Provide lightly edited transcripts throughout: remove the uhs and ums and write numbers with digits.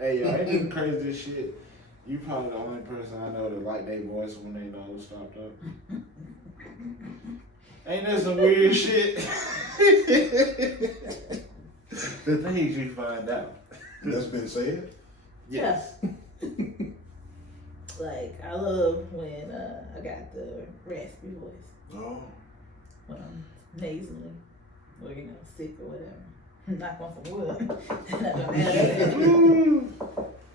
Hey, y'all, ain't this crazy shit? You probably the only person I know that like their voice when they nose stopped up. Ain't that some weird shit? The things you find out. That's been said? Yes. Like, I love when I got the raspy voice. Oh. When I'm nasally or, sick or whatever. Knock on some wood. Not gonna have that.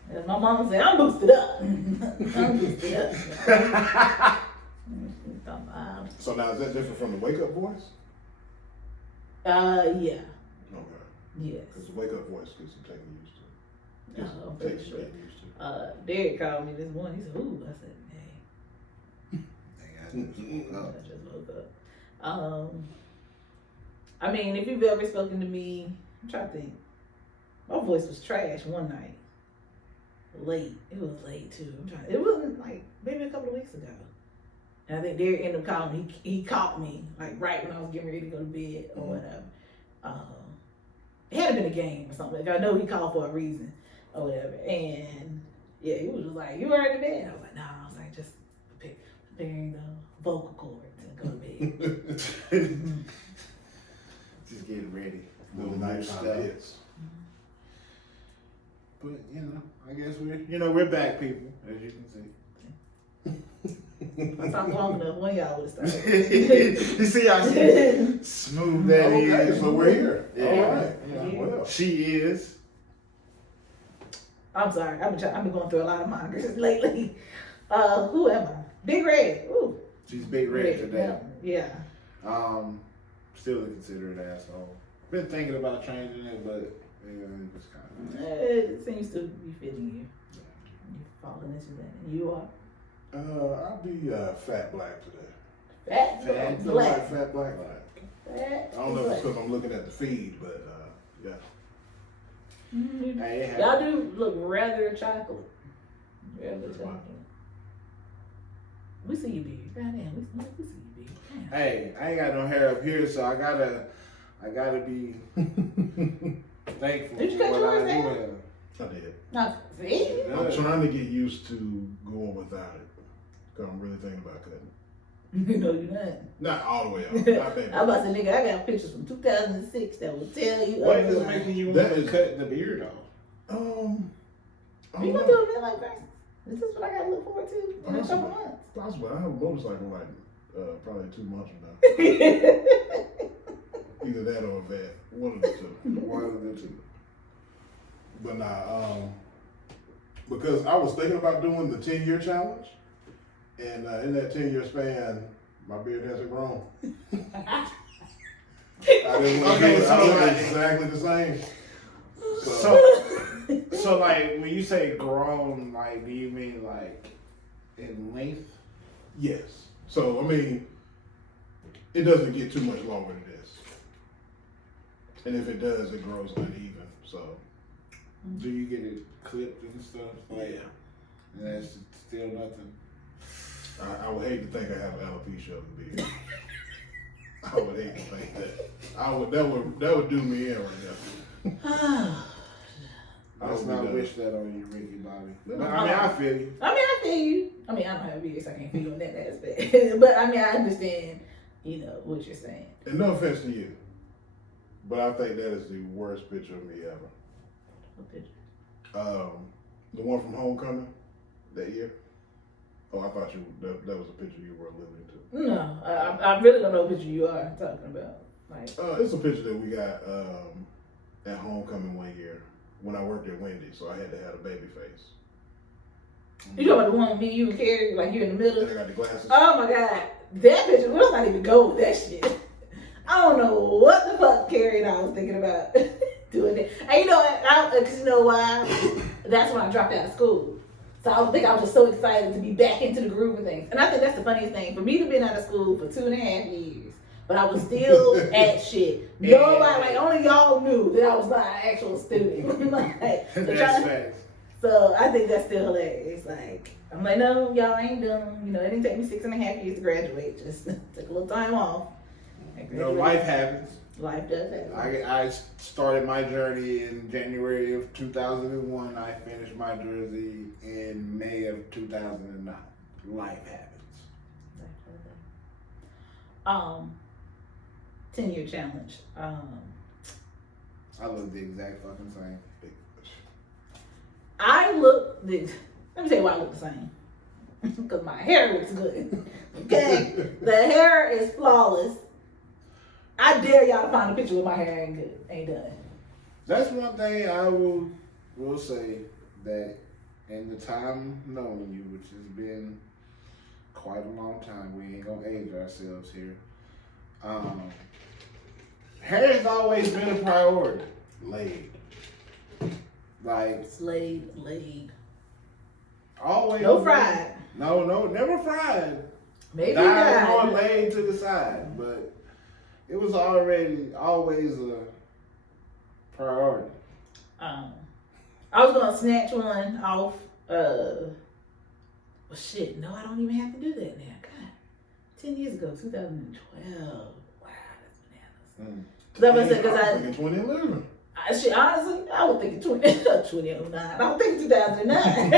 And my mama said, I'm boosted up. I'm boosted up. So now is that different from the wake up voice? Yeah. Okay. Yes. Because the wake up voice gets some taking used to. I'm pretty sure. Derek called me this morning. He said, ooh. I said, hey. I just woke up. I mean, if you've ever spoken to me, I'm trying to think. My voice was trash one night. Late. It was late too. It wasn't like maybe a couple of weeks ago. And I think Derek ended up calling me. He caught me like right when I was getting ready to go to bed or whatever. It had been a game or something. Like, I know he called for a reason or whatever. And yeah, he was just like, "You already in bed?" I was like, "No." I was like, just preparing the vocal cords and go to bed. Just getting ready. When the night time hits. But I guess we're back, people, as you can see. I talked long enough. One of y'all would have started. You see how smooth that is. Okay, so we're here. Yeah. All right. Yeah. Well. She is. I'm sorry. I've been going through a lot of monikers lately. Who am I? Big Red. Ooh. She's Big Red today. Yeah. Still a considerate asshole. Been thinking about changing it, but it just kind of. It seems to be fitting you. You're falling into that. And you are? I'll be fat black today. Fat Look black. like fat black. Fat I don't know if it's black. because I'm looking at the feed, but yeah. Mhm. Hey, Y'all do look rather chocolate. Rather chocolate. We see you, B. Goddamn, we see you, B. Damn. Hey, I ain't got no hair up here, so I gotta be thankful Did you for cut what yours I do down? have. I did. No, see? I'm trying to get used to going without it. Because I'm really thinking about cutting. No, you're not. Not all the way off. Not baby. I'm about to say, nigga, I got pictures from 2006 that will tell you. What is otherwise. making you want That to is- cut the beard off? I You don't gonna know. do a midlife crisis? This is what I gotta look forward to in a couple Possibly. months. Possibly. I have a motorcycle like probably 2 months from now. Either that or a vet. One of the two. One of the two. But nah, because I was thinking about doing the 10-year challenge, and in that 10-year span, my beard hasn't grown. I didn't want to Okay, do it. so I look like- exactly the same. So like when you say grown, like do you mean like in length? Yes. So, I mean, it doesn't get too much longer than this. And if it does, it grows uneven. So, Do you get it clipped and stuff? Like, yeah. And that's still nothing. I would hate to think I have alopecia of the beard. I would hate to think that. That would do me in right now. Let's would not be done. wish that on you, Ricky Bobby. No. But, I mean, I feel you. I feel you. I mean, I don't have beards, so I can't feel you on that aspect. But I mean, I understand, what you're saying. And no offense to you, but I think that is the worst picture of me ever. What picture? The one from Homecoming that year. Oh, I thought that was a picture you were alluding to. No, I really don't know what picture you are talking about. Like, It's a picture that we got at Homecoming one year when I worked at Wendy's, so I had to have a baby face. you talking about the one with me, you and Carrie, like you in the middle? And I got the glasses. Oh my God, that picture, let's not even go with that shit. I don't know what the fuck Carrie and I was thinking about doing that. And you know what, because you know why? That's when I dropped out of school. So I think I was just so excited to be back into the groove of things. And I think that's the funniest thing. For me to be out of school for 2.5 years, but I was still at shit. Nobody, like only y'all knew that I was not an actual student. Like, That's facts. so I think that's still hilarious. Like, I'm like, no, y'all ain't done. It didn't take me 6.5 years to graduate. Just took a little time off. Life happens. Life does happen. I started my journey in January of 2001. I finished my jersey in May of 2009. Life happens. 10-year challenge. I look the exact fucking same. Let me tell you why I look the same. Because my hair looks good. Okay? The hair is flawless. I dare y'all to find a picture where my hair ain't good. Ain't done. That's one thing I will say, that in the time knowing you, which has been quite a long time, we ain't gonna age ourselves here. Hair has always been a priority. Laid. Like Laid. always. No fried. No, never fried. Maybe Dyed or not. laid to the side, but it was always a priority. I was gonna snatch one off. Well, shit. No, I don't even have to do that now. God, 10 years ago, 2012. Wow, that's bananas. Because I'm gonna say, because in 2011. Shit, honestly, I was thinking 2009. I was thinking 2009.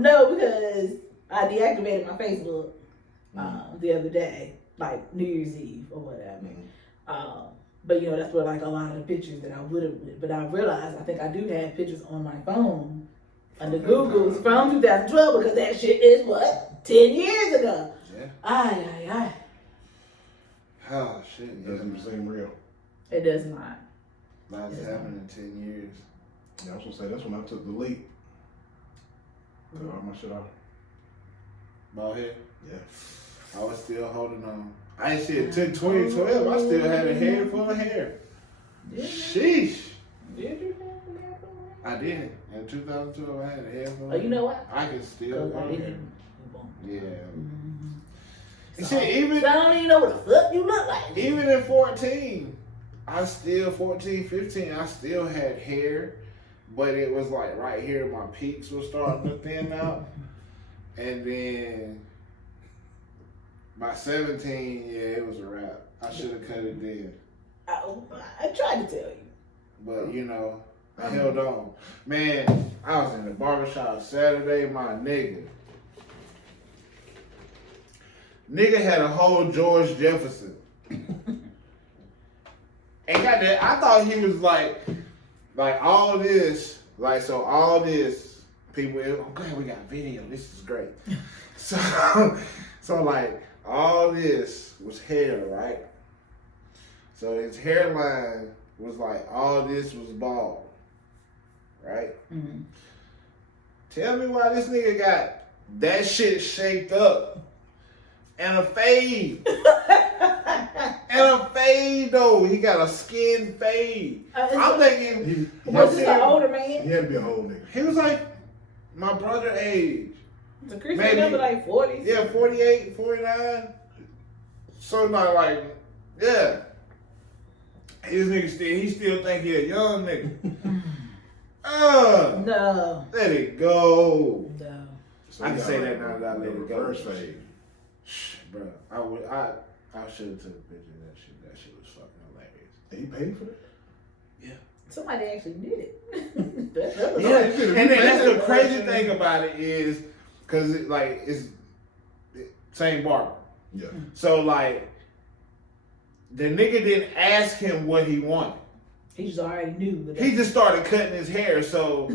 No, because I deactivated my Facebook the other day, like New Year's Eve or whatever. But you know, that's where like a lot of the pictures that I would have. But I realized I think I do have pictures on my phone under Google's from 2012 because that shit is what 10 years ago. Yeah. Aye. Oh shit. Yeah. Doesn't seem real. It does not. Lots happened in 10 years. Yeah, I was gonna say that's when I took the leap. Cut all my shit off. Bald head. Yeah. I was still holding on. I ain't shit. Took 2012. I still had a head full of hair. Sheesh. Did you? I did. In 2012, I had a head full of Oh, you know what? I can still I grow hair. didn't. Yeah. So, See, even I don't even know what the fuck you look like. even in 14, 15, I still had hair, but it was like right here, my peaks were starting to thin out. And then by 17, yeah, it was a wrap. I should have cut it then. I tried to tell you. But, you know, I held on. Man, I was in the barbershop Saturday, my nigga. Nigga had a whole George Jefferson. And got that, I thought he was like all this, all this, people, I'm glad we got video, this is great. So like, all this was hair, right? So his hairline was like, all this was bald, right? Mm-hmm. Tell me why this nigga got that shit shaped up and a fade. And a fade though. He got a skin fade. I'm thinking, was this an older man? He had to be an old nigga. he was like my brother age. The Christian Maybe. number like 40s. Yeah, 48, 49. So not like, yeah. His nigga he still think he a young nigga. No. Let it go. No. So I he can got say like that now that I let it go. Reverse fade. Shh, bro. I should have took a picture of that shit. That shit was fucking hilarious. And he paid for it? Somebody actually did it. Yeah, and then that's the crazy thing about it is, cause it's same barber. Yeah. So like, the nigga didn't ask him what he wanted. He just already knew. He just started cutting his hair, so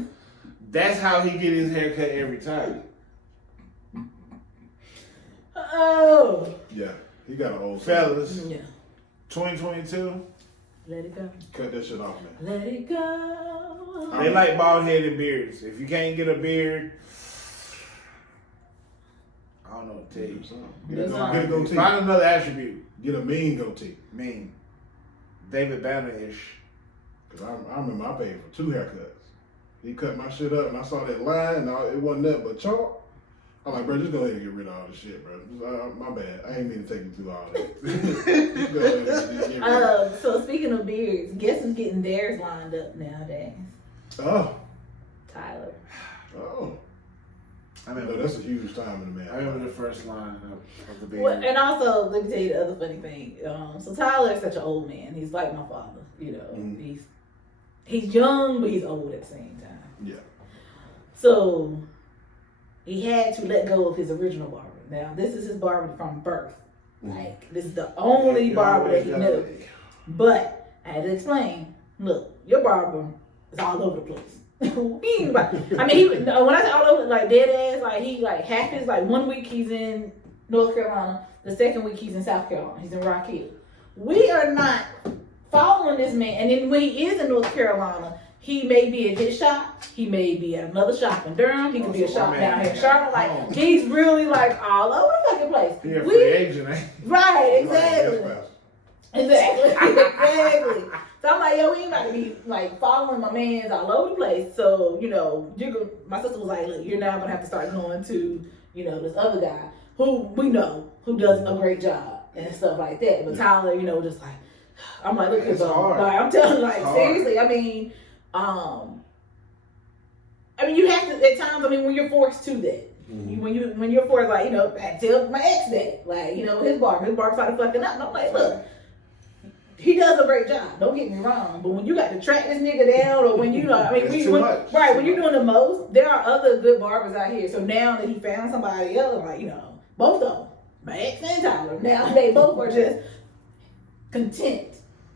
that's how he get his hair cut every time. Oh. Yeah. He got an old Fellas, Yeah. 2022, Let it go. Cut that shit off, man. Let it go. they like bald headed beards. If you can't get a beard, I don't know what to tell you. Get a goatee. Find another attribute. Get a mean goatee. Mean. David Banner-ish. Cause I remember I paid for 2 haircuts. He cut my shit up and I saw that line and it wasn't nothing but chalk. I'm like, bro, just go ahead and get rid of all this shit, bro. My bad. I ain't mean to take you through all that. Just go ahead and get rid of it. So speaking of beards, guess who's getting theirs lined up nowadays? Oh. Tyler. Oh. I remember that's a huge time in the man. I remember the first line of the baby. Well, and also, let me tell you the other funny thing. So Tyler is such an old man. He's like my father. You know, he's young, but he's old at the same time. Yeah. So he had to let go of his original barber. Now this is his barber from birth. Like this is the only barber that he knew. But I had to explain. Look, your barber is all over the place. I mean, when I say all over, like dead ass, like he like half his like 1 week he's in North Carolina, the second week he's in South Carolina. He's in Rock Hill. We are not following this man. And then when he is in North Carolina, he may be at his shop. He may be at another shop in Durham. He could be a shop down here in Charlotte. Like he's really like all over the fucking place. He a free agent, eh? Right, exactly. Right, Exactly. So I'm like, yo, we ain't about to be like following my mans all over the place. So, you know, my sister was like, look, you're now gonna have to start going to, you know, this other guy who we know who does a great job and stuff like that. But Tyler, you know, just like I'm like, look at him. Like I'm telling you, like seriously, I mean, you have to at times. I mean, when you're forced to that. When you're forced, like, you know, I tell my ex that, like, you know, his barber started fucking up, and I'm like, look, he does a great job. Don't get me wrong, but when you got to track this nigga down, or when you know, I mean, when you're doing the most, there are other good barbers out here. So now that he found somebody else, like, you know, both of them, my ex and Tyler, now they both are just content.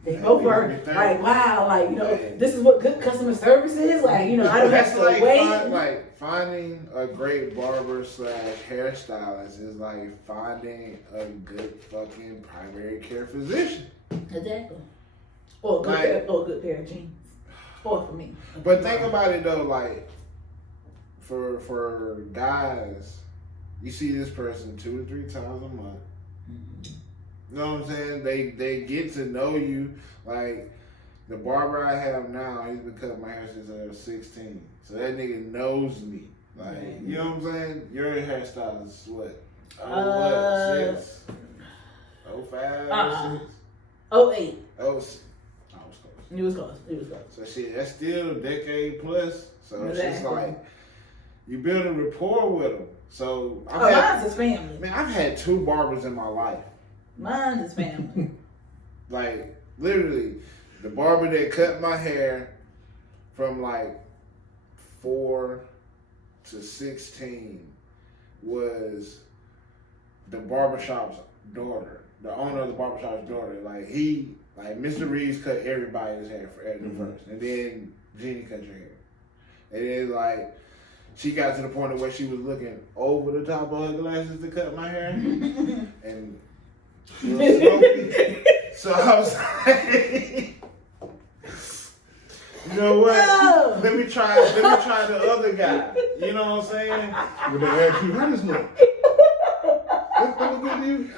They both are like, wow, like, you know, this is what good customer service is. Like, you know, I don't have to wait. Finding a great barber / hairstylist is like finding a good fucking primary care physician. Exactly. Or a good pair of jeans. Or for me. But think about it though, like for guys, you see this person 2 to 3 times a month. You know what I'm saying? They get to know you. Like the barber I have now, he's been cutting my hair since I was 16. So that nigga knows me. Like, you know what I'm saying? Your hairstyle is what? 6? 05? 06? 08. Oh, I was close. It was close. So shit, that's still a decade plus. So it's just like, you build a rapport with them. So mine's is family. Man, I've had 2 barbers in my life. Mine is family. Like, literally, the barber that cut my hair from like 4 to 16 was the barbershop's daughter, the owner of the barbershop's daughter. Like Mr. Reeves cut everybody's hair at the first, and then Jeannie cut your hair, and then like she got to the point of where she was looking over the top of her glasses to cut my hair, and so I was like, you know what? No. Let me try the other guy. You know what I'm saying? When they ask you, how does look? That's look good to you?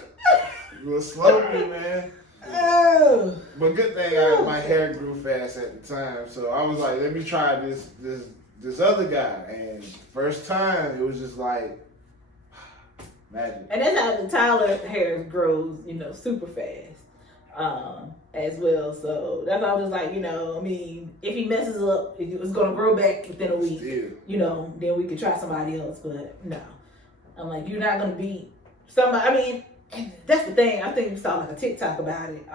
A little slowly, man. Oh. But good thing my hair grew fast at the time, so I was like, let me try this other guy. And first time, it was just like magic. And that's how the Tyler hair grows, you know, super fast. As well, so that's why I was just like, you know, I mean, if he messes up, it was gonna grow back within a week. Still. You know, then we could try somebody else. But no, I'm like, you're not gonna beat somebody. I mean, that's the thing. I think we saw like a TikTok about it.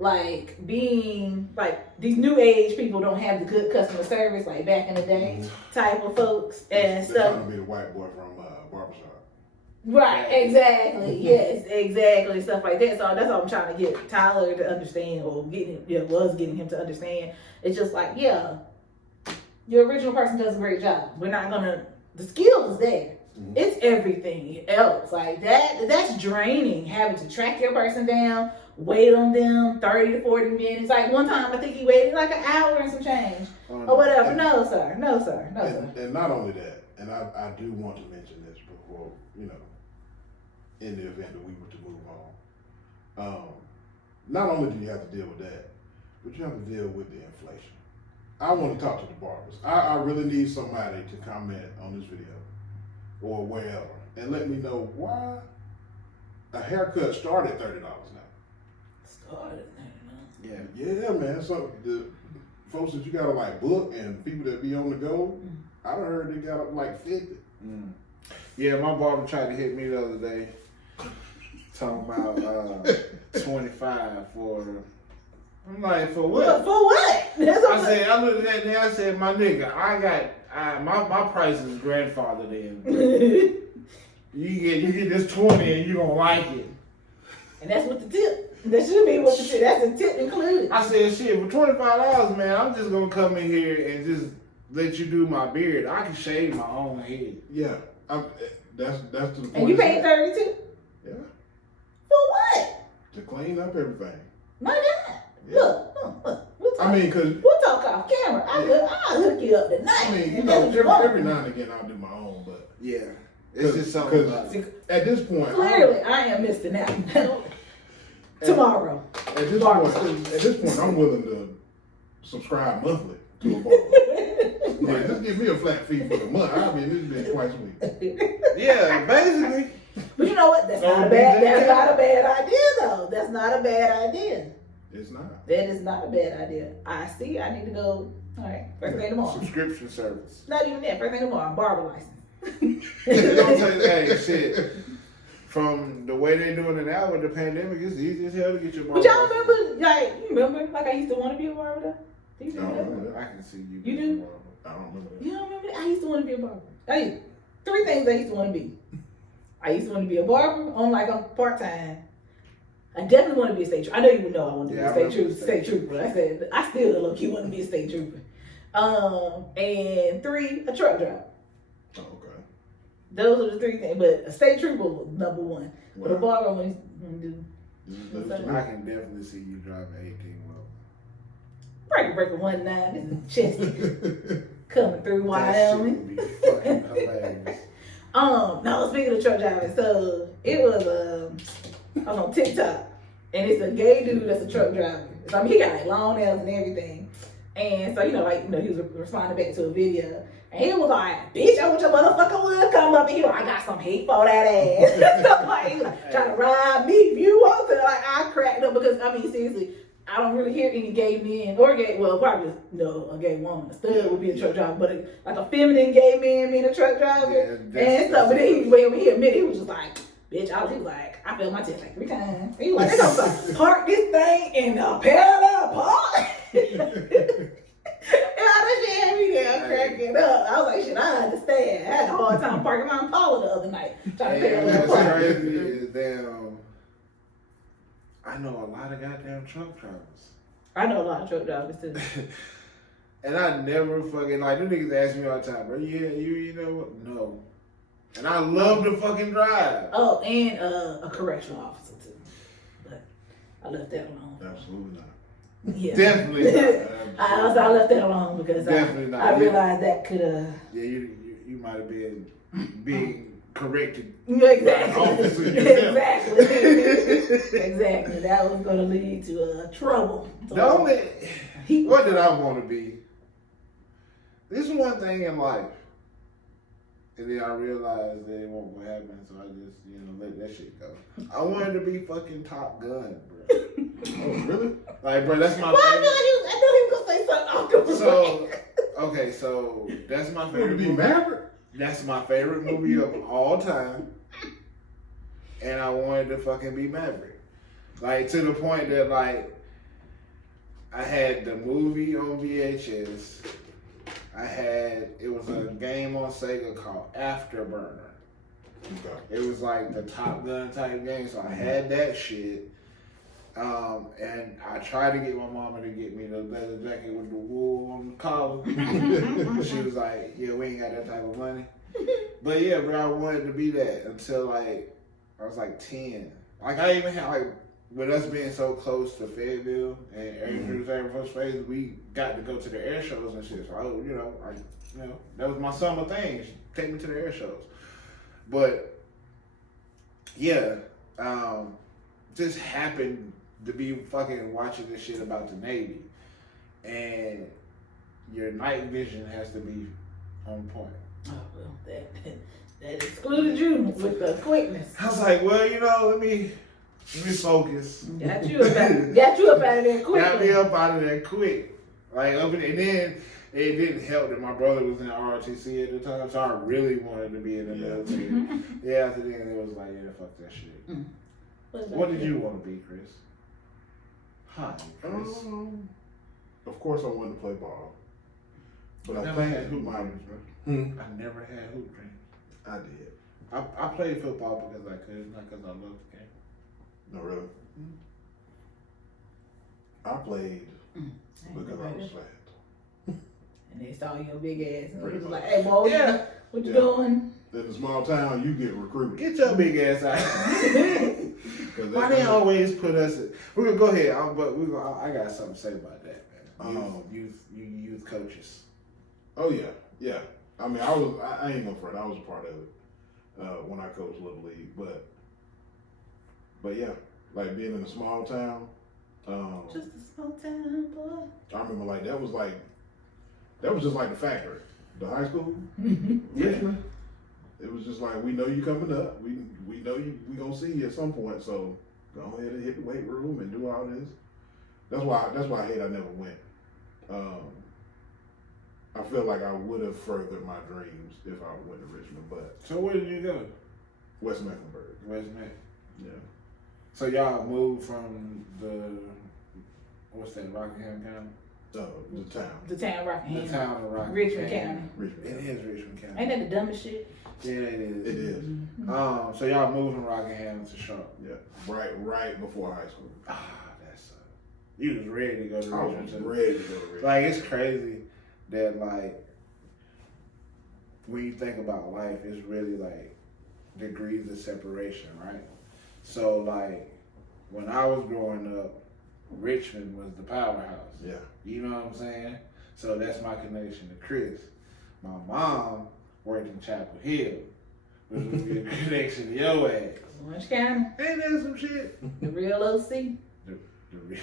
Like being like these new age people don't have the good customer service like back in the day type of folks and They're stuff. trying to be the white boy from barbershop. Right, exactly. Yes, exactly. Stuff like that. So that's what I'm trying to get Tyler to understand, or getting him to understand. It's just like, yeah, your original person does a great job. We're not gonna. The skill is there. It's everything else like that. That's draining. Having to track your person down, wait on them 30 to 40 minutes. Like one time, I think he waited like an hour and some change, or whatever. No, sir. And not only that, and I do want to mention this before, you know, in the event that we were to move on. Not only do you have to deal with that, but you have to deal with the inflation. I want to talk to the barbers. I really need somebody to comment on this video or wherever and let me know why a haircut started at $30 now. Yeah, man. So the folks that you gotta like book and people that be on the go, I done heard they got up like 50. Mm. Yeah, my barber tried to hit me the other day. Talking about 25 for. I'm like, for what? For what? I said, I looked at that and I said, my nigga, my price is grandfathered in. You get this 20 and you gonna like it. And that's what the tip. That should be what the tip. That's the tip included. I said, shit, for $25, man, I'm just gonna come in here and just let you do my beard. I can shave my own head. Yeah, that's to the point. And you paid 32? Yeah. For what? To clean up everything. My God. Yeah. Look. We'll talk off camera. I'll hook you up tonight. I mean, you know, every now and again I'll do my own, but yeah, it's just something. At this point, clearly I am Mr. Now. Tomorrow. At this point, I'm willing to subscribe monthly to a barber. Like, just give me a flat fee for the month. I'll be in this bitch twice a week. Yeah, basically. But you know what? That's not a bad idea, though. That's not a bad idea. It's not. That is not a bad idea. I need to go. All right, first thing tomorrow. Subscription service. Not even that. First thing tomorrow. Barber license. Hey, shit. From the way they're doing it now with the pandemic, it's easy as hell to get your barber. But y'all remember, like I used to want to be a barber though? Do you remember that? I can see you. You do? I don't remember that. You don't remember that? I used to want to be a barber. Hey, 3 things I used to want to be. I used to want to be a barber on part-time. I definitely want to be a state trooper. I know you would know I want to be a state trooper. I said, I still low-key want to be a state trooper. And 3, a truck driver. Oh, okay. Those are the 3 things. But a state trooper was number 1. But a barber I want to do. I can definitely see you driving 18 well. Breaker 19 is chest coming through Wyoming. That shit would be fucking hilarious. No, speaking of truck driving, so it was I was on TikTok, and it's a gay dude that's a truck driver. So I mean, he got like long nails and everything, and so he was responding back to a video, and he was like, "Bitch, I want your motherfucker would come up and I got some hate for that ass." Stuff like he was like, trying to ride me if you want to. Like I cracked up because I mean seriously. I don't really hear any gay men or probably a gay woman. A stud would be a truck driver, but like a feminine gay man being a truck driver and stuff. But then when he admitted, he was just like, bitch, he was like, I felt my chest like 3 times. He was like, they gonna park this thing in a parallel park. And that shit had me there cracking up. I was like, shit, I understand. I had a hard time parking my Impala the other night. Trying to parallel park. Crazy is damn. I know a lot of goddamn truck drivers. I know a lot of truck drivers too. And I never fucking, like, them niggas ask me all the time, bro, you know what? No. And I love to fucking drive. Oh, and a correctional officer too. But I left that alone. Absolutely not. Yeah. Definitely not. I left that alone because I realized that could have. Yeah, you might have been being corrected. Exactly. Exactly. That was going to lead to trouble. So, what did I want to be? This is one thing in life. And then I realized that it won't happen, so I just, let that shit go. I wanted to be fucking Top Gun, bro. Oh, really? Like, bro, that's my favorite. I thought he was going to say something. So that's my favorite movie. movie. Maverick? That's my favorite movie of all time. And I wanted to fucking be Maverick. Like, to the point that, like, I had the movie on VHS. It was a game on Sega called Afterburner. Okay. It was like the Top Gun type game, so I had that shit. And I tried to get my mama to get me the leather jacket with the wool on the collar. She was like, yeah, we ain't got that type of money. But yeah, bro, I wanted to be that until like, I was like 10. Like I even had like, with us being so close to Fayetteville and Air Air Force Base, we got to go to the air shows and shit. So that was my summer thing. Take me to the air shows. But yeah, just happened to be fucking watching this shit about the Navy, and your night vision has to be on point. Oh well, that excluded you with the quickness. I was like, well, let me focus. Got you up out of there quick. Got me up out of there quick. Like and then it didn't help that my brother was in ROTC at the time, so I really wanted to be in the military. Yeah, after then it was like, yeah, fuck that shit. Mm. What did you want to be, Chris? Hi, Chris. Of course, I wanted to play ball, but I never think had hoop my dreams, bro. I never had hoop dreams. I did. I played football because I could, not because I loved the game. No, really. I played because I was fat. And they saw your big ass. And Pretty it was much. like, hey, boy, Yeah. what you doing? In a small town, you get recruited. Get your big ass out. Why they always put us in? We're gonna go ahead, I got something to say about that, man. Youth coaches. Oh yeah. I mean, I ain't gonna front. I was a part of it when I coached Little League, but yeah, like being in a small town. Just a small town boy. I remember that was just like the factory, the high school. Yeah. Richmond. It was just like, we know you coming up. We know we gonna see you at some point. So go ahead and hit the weight room and do all this. That's why I hate I never went. I feel like I would have furthered my dreams if I went to Richmond, but So where did you go? West Mecklenburg. West Mac. Yeah. So y'all moved from what's that, Rockingham County? The town. The town Rockingham. The town of Rockingham. Richmond County. Richmond. It is Richmond County. Ain't that the dumbest shit? Yeah, it is. It is. So y'all moved from Rockingham to Sharp. Yeah. Right before high school. Ah, that's you was ready to go to I Richmond. was too. ready to go to Richmond. Like, it's crazy that, like, when you think about life, it's really like degrees of separation, right? So, like, when I was growing up, Richmond was the powerhouse. Yeah. You know what I'm saying? So that's my connection to Chris. My mom worked in Chapel Hill, which would be a connection to your ass. Orange County. Ain't that some shit? The real OC. The real.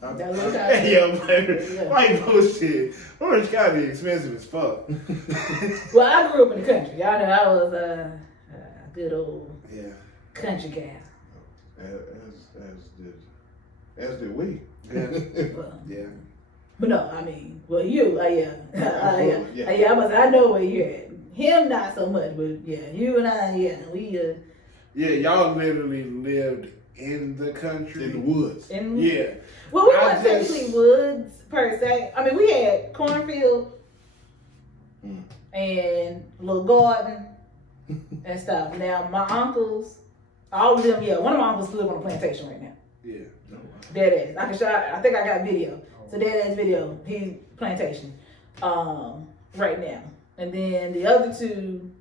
That's what Hey, yo, baby. Yeah. White bullshit. Orange County expensive as fuck. Well, I grew up in the country. Y'all know I was a good old country gal. As did we. Yeah. Well, Yeah. but no, I mean, well, you, yeah. Yeah. I know where you're at. Him, not so much, but yeah, you and I, we, Yeah, y'all literally lived in the country. In the woods. Yeah. Well, we weren't technically woods per se. I mean, we had cornfield and a little garden and stuff. Now, my uncles, all of them, one of my uncles live on a plantation right now. Yeah. Dead ass. I can show. I think I got video. So dead ass video. He's plantation, right now. And then the other two,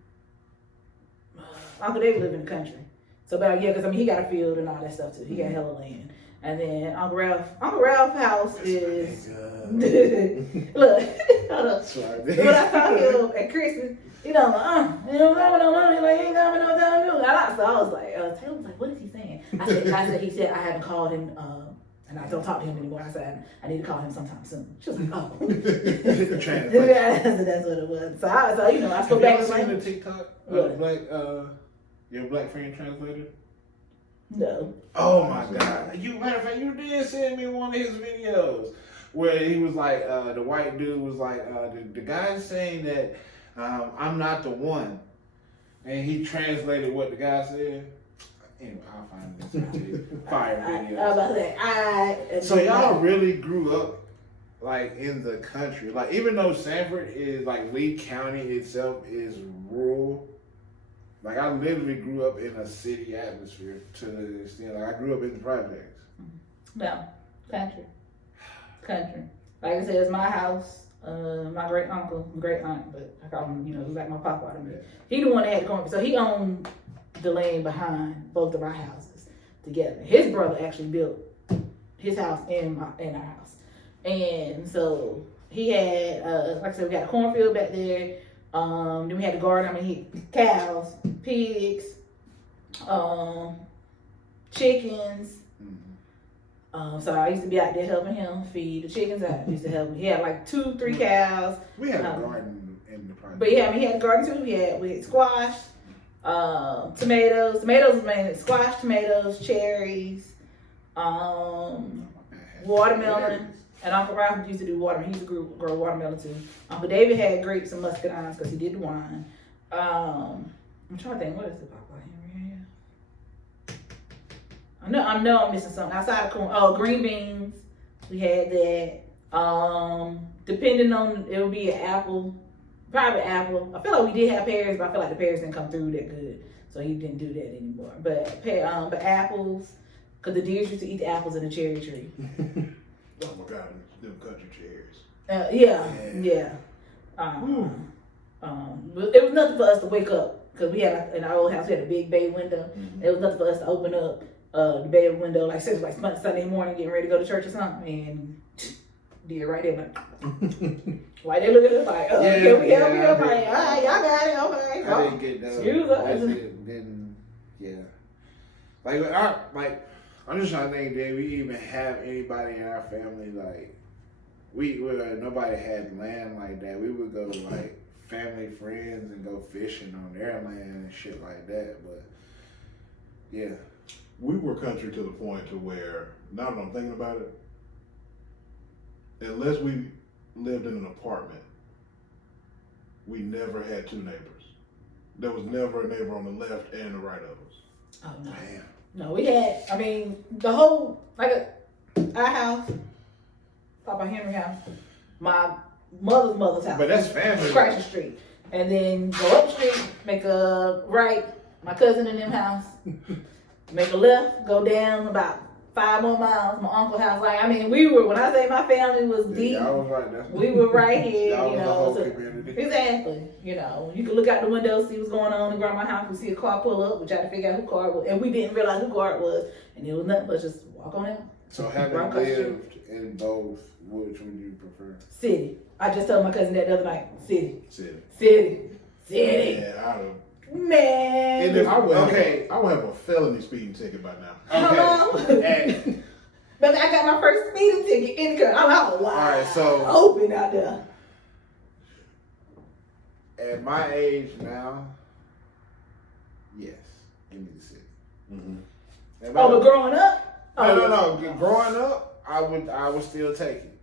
Uncle David live in the country. So, but because I mean he got a field and all that stuff too. He got hella land. And then Uncle Ralph's house is. Look, hold up. Sorry. When I saw him at Christmas, you know, you don't have no money, like, you ain't got no damn news. So I was like, Taylor was like, what is he saying? He said, I haven't called him, and I don't talk to him anymore. I said, I need to call him sometime soon. She was like, oh. Yeah, that's what it was. So you know, I spoke back Have to you seen my the TikTok What? Your black friend translator? No. Oh my God! Matter of fact, you did send me one of his videos where he was like, the white dude was like, the guy saying that I'm not the one, and he translated what the guy said. Anyway, I'll find this fire videos. I was about to say, So y'all really grew up like in the country, like even though Sanford is like Lee County itself is rural. Like, I literally grew up in a city atmosphere to the extent, like, I grew up in the projects. No, country. Like I said, it's my house, my great uncle, great aunt, but I call him, he's like my papa to me. He the one that had the corn, so he owned the land behind both of our houses together. His brother actually built his house in our house. And so he had, like I said, we got a cornfield back there. Then we had the garden. I mean, cows, pigs, chickens. So I used to be out there helping him feed the chickens. I used to help him. He had like 2-3 cows. We had a garden in the project. But yeah, I mean, he had a garden too. We had squash, tomatoes. Tomatoes was mainly squash, tomatoes, cherries, watermelon. And Uncle Ralph used to do watermelon. He used to grow watermelon too. Uncle David had grapes and muscadines because he did the wine. I'm trying to think, what is the Papa Henry have? I know I'm missing something. Outside of corn, green beans. We had that. Depending on, it would be an apple. Probably apple. I feel like we did have pears, but I feel like the pears didn't come through that good. So he didn't do that anymore. But apples, because the deer used to eat the apples in the cherry tree. Oh my God, them country cherries. Yeah. It was nothing for us to wake up because we had in our old house we had a big bay window. Mm-hmm. It was nothing for us to open up the bay window like Sunday morning, getting ready to go to church or something, and deer right there. Why they look at us like, can we help you? I'm like, all right, y'all got it, okay. I didn't get that. Excuse us. I'm just trying to think, did we even have anybody in our family like nobody had land like that. We would go to like family friends and go fishing on their land and shit like that. But yeah, we were country to the point to where, now that I'm thinking about it, unless we lived in an apartment, we never had two neighbors. There was never a neighbor on the left and the right of us. Oh no. damn. No, we had, the whole, our house, Papa Henry house, my mother's house. But that's family. Across the street. And then go up the street, make a right, my cousin in them house. Make a left, go down about 5 more miles, my uncle's house. When I say my family was deep, y'all was right there. we were right here, Y'all was the whole community. Exactly. You could look out the window, see what's going on in grandma's house. We see a car pull up. We try to figure out who car it was, and we didn't realize who car it was. And it was nothing but just walk on out. So having lived in both, which would you prefer? City. I just told my cousin that the other night. City. Yeah, Man. I would have a felony speeding ticket by now. Okay. But I got my first speeding ticket in the car. I'm out. Wow. All right, so open out there. At my age now, yes, give me the city. Mm-hmm. But growing up? No. Growing up, I would still take it.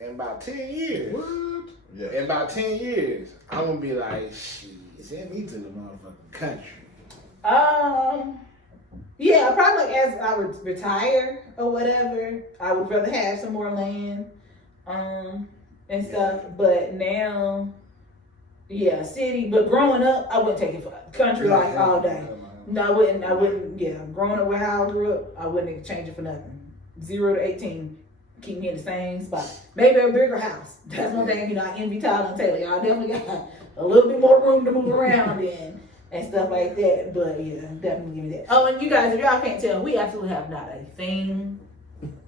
In about 10 years. What? Yeah. In about 10 years, I'm gonna be like, shit, send me to the motherfucking country. Yeah, probably as I would retire or whatever, I would rather have some more land, and stuff. But now, yeah, city. But growing up, I wouldn't take it for country life all day. No, I wouldn't. Yeah, growing up where how I grew up, I wouldn't change it for nothing. 0 to 18, keep me in the same spot. Maybe a bigger house. That's one thing. I envy Tyler and Taylor. Y'all definitely got a little bit more room to move around in and stuff like that. But yeah, definitely give me that. Oh, and you guys, if y'all can't tell, we absolutely have not a thing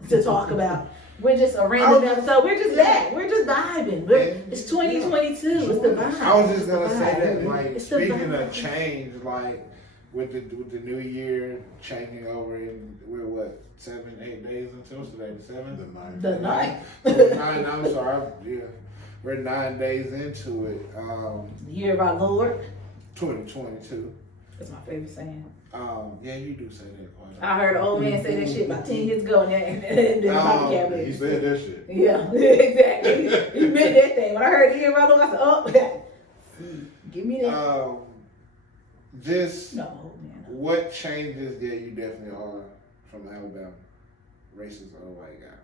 to talk about. We're just a random episode. We're just that. We're just vibing. It's 2022. It's the vibe. I was just gonna say that, like, speaking of change, like with the new year changing over, and we're what, 7-8 days until today, the 7th, the 9th. 9. I'm sorry, yeah, we're 9 days into it. The year of our Lord. 2022. That's my favorite saying. Yeah, you do say that quite a lot. I heard an old man say that shit about 10 years ago, and then my vocabulary. He said that shit. Yeah, exactly. He meant that thing. When I heard the year of our Lord, I said, oh, give me that. Just no. What changes? Yeah, you definitely are from Alabama, racist old white guy.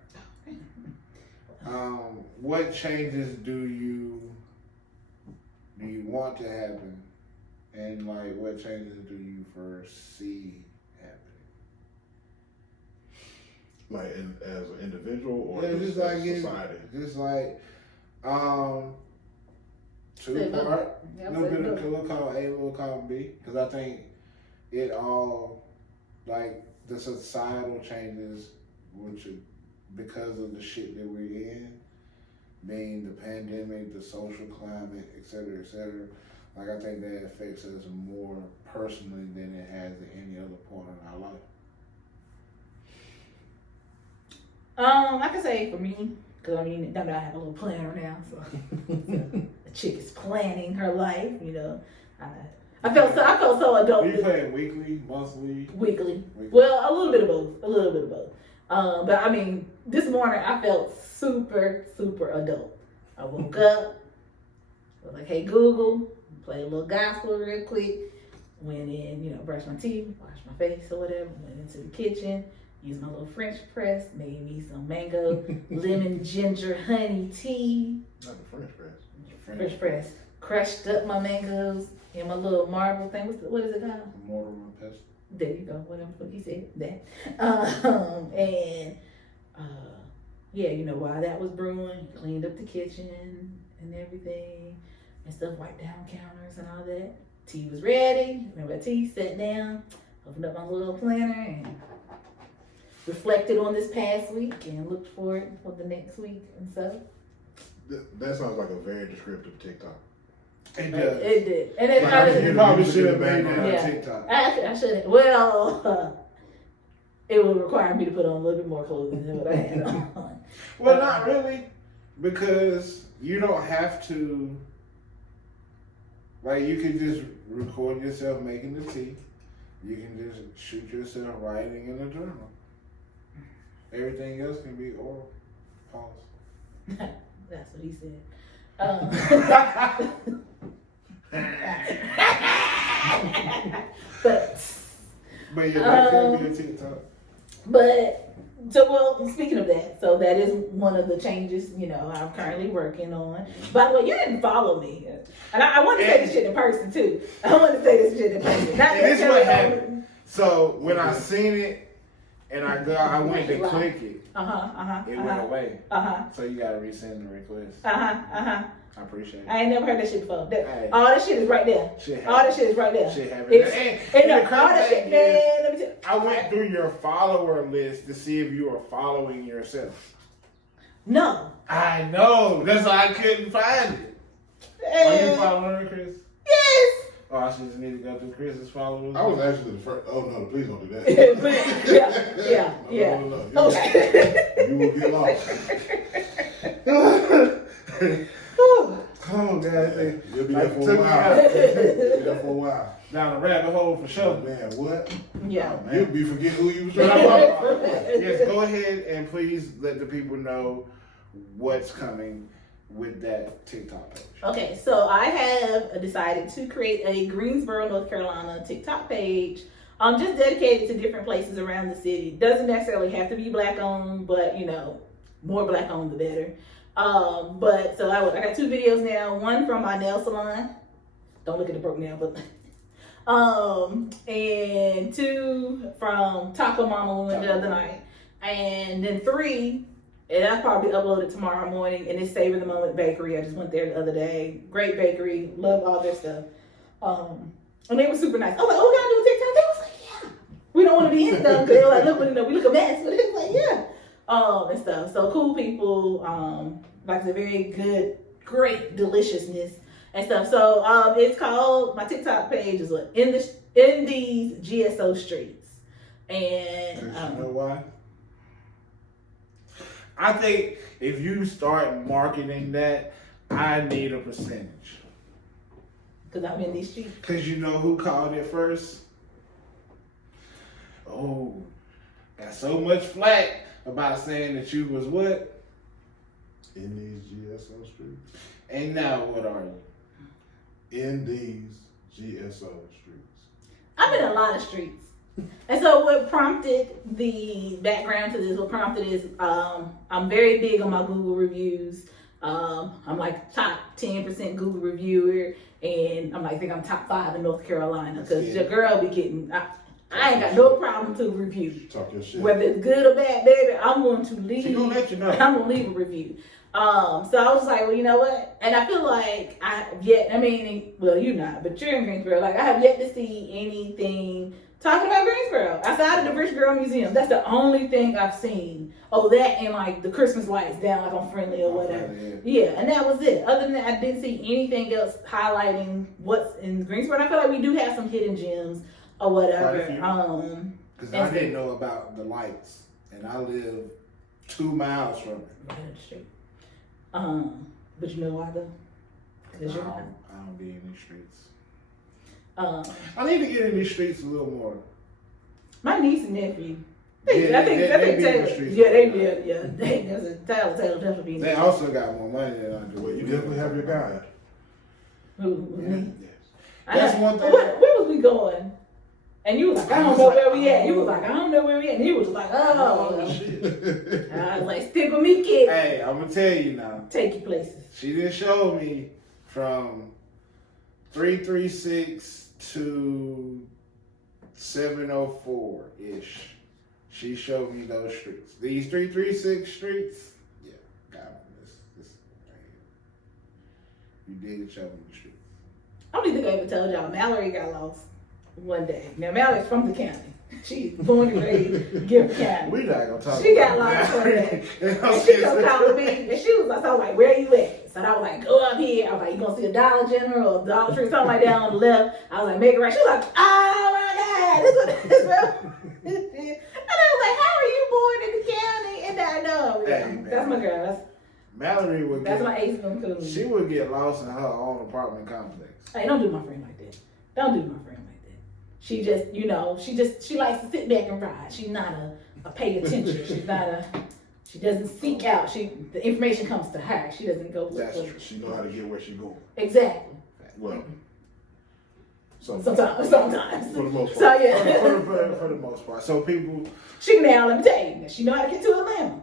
What changes do you want to happen, and like what changes do you foresee happening? Like as an individual or just like like society? Just like two part. A little column A, a little column B, because I think it all, like the societal changes, which are because of the shit that we're in, being the pandemic, the social climate, et cetera, et cetera. Like I think that affects us more personally than it has at any other point in our life. I can say for me, because I have a little planner now, so the chick is planning her life, I felt so adult. Are you playing weekly, monthly? Weekly. Well, a little bit of both. But I mean, this morning I felt super, super adult. I woke up, was like, hey Google, play a little gospel real quick. Went in, brushed my teeth, washed my face or whatever. Went into the kitchen, used my little French press, made me some mango, lemon, ginger, honey tea. Not the French press. French press. Crushed up my mangoes in my little marble thing. What is it called? Mortar and pestle. There you go. Whatever the fuck he said. That. While that was brewing, cleaned up the kitchen and everything and stuff, wiped down counters and all that. Tea was ready. Remember tea, sat down, opened up my little planner and reflected on this past week and looked forward for the next week and stuff. That sounds like a very descriptive TikTok. It does. It did. And it's Like, You probably should have made that Yeah. on TikTok. I should. Well, it would require me to put on a little bit more clothing than what I had on. Well, not really, because you don't have to. Like, you can just record yourself making the tea. You can just shoot yourself writing in a journal. Everything else can be oral. Pause. That's what he said. But yeah, that can be a TikTok. Speaking of that, so that is one of the changes, I'm currently working on. By the way, you didn't follow me. And I want to say this shit in person, too. I want to say this shit in person. Not And this is what necessarily happened. So when I seen it and I went to click it, it went away. So you gotta resend the request. I appreciate it. I ain't never heard that shit before. Hey. All that shit is right there. Shit All that shit is right there. Shit happened. And the all that crazy shit, thing man, is, let me tell you. I went through your follower list to see if you were following yourself. No. I know. That's why I couldn't find it. Are you following her, Chris? Yes. Oh, I should just need to go through Chris's followers. I was actually the first. Oh no, please don't do that. yeah. No. You will get lost. Oh, God. You'll be there for a while. You'll be there for a while. Down the rabbit hole for Oh, sure. man, what? Yeah. Oh, man. You'll be forgetting who you was But trying I'm to talking about- Yes, go ahead and please let the people know what's coming with that TikTok page. Okay, so I have decided to create a Greensboro, North Carolina TikTok page. Just dedicated to different places around the city. Doesn't necessarily have to be black owned, but more black owned the better. But so I got 2 videos now. One from my nail salon. Don't look at the broke nail, but and 2 from Taco Mama we went the other night, and then 3. And I'll probably upload it tomorrow morning. And it's Savor the Moment Bakery. I just went there the other day. Great bakery. Love all their stuff. And they were super nice. I was like, oh, we gotta do a TikTok. They was like, yeah. We don't want to be in them because they were like, look, we look a mess. But it was like, yeah. And stuff. So cool people. Like I said, very good, great deliciousness and stuff. So it's called, my TikTok page is what? In these GSO streets. And You know why? I think if you start marketing that, I need a percentage. because I'm in these streets. Because you know who called it first? Oh, got so much flack about saying that you was what? In these GSO streets. And now what are you? In these GSO streets. I'm in a lot of streets. And so what prompted the background to this, is I'm very big on my Google reviews. I'm like top 10% Google reviewer, and I think I'm top 5 in North Carolina because your girl be getting, I ain't got no problem to review. Talk your shit. Whether it's good or bad, baby, I'm going to leave. She gonna let you know. I'm going to leave a review. So I was like, well, you know what? And I feel like you're not, but you're in Greensboro. Like, I have yet to see anything talking about Greensboro outside of the Rich Girl Museum. That's the only thing I've seen. Oh, that and like the Christmas lights down like on Friendly or whatever. Yeah, and that was it. Other than that, I didn't see anything else highlighting what's in Greensboro. And I feel like we do have some hidden gems or whatever. Because I didn't know about the lights, and I live 2 miles from it. Right up the street. But you know why though? Because you're not. I don't be in these streets. I I need to get in these streets a little more. My niece and nephew, I think they be in the Taylor. streets. Yeah, they did. Yeah, Taylor definitely be in the They streets. also got more money than I do. Well, you definitely have your guide. Who, Yeah. me? Yes. That's one thing. Where was we going? And you was like, I don't know where we at. You was like, I don't know where we at. And you was like, oh. Shit. I was like, stick with me, kid. Hey, I'm gonna tell you now. Take you places. She didn't show me from 336 to 704 ish. She showed me those streets. These 336 streets. Yeah, got them. This you did show me the streets. I don't even think I ever told y'all. Mallory got lost one day. Now Mallory's from the county. She's born and raised in Gifford County. We not gonna talk. She about got lost one day. that. And she come calling me, and she was like, I was like, where you at? So I was like, go up here. I was like, you gonna see a Dollar General or Dollar Tree, something like that on the left. I was like, make it right. She was like, oh my God, this what it is, bro. And I was like, how are you born in the county? And I know, Hey, that's my girl. Mallory would That's get, my ace from cool. she would get lost in her own apartment complex. Hey, don't do my friend like that. Don't do my friend like that. She just, you know, she likes to sit back and ride. She's not a pay attention. She doesn't seek out. The information comes to her. She doesn't go look That's for true. She know how to get where she going. Exactly. Well, Sometimes. For the most So part. yeah. For the most part. So people, She now let me tell you, she know how to get to Atlanta.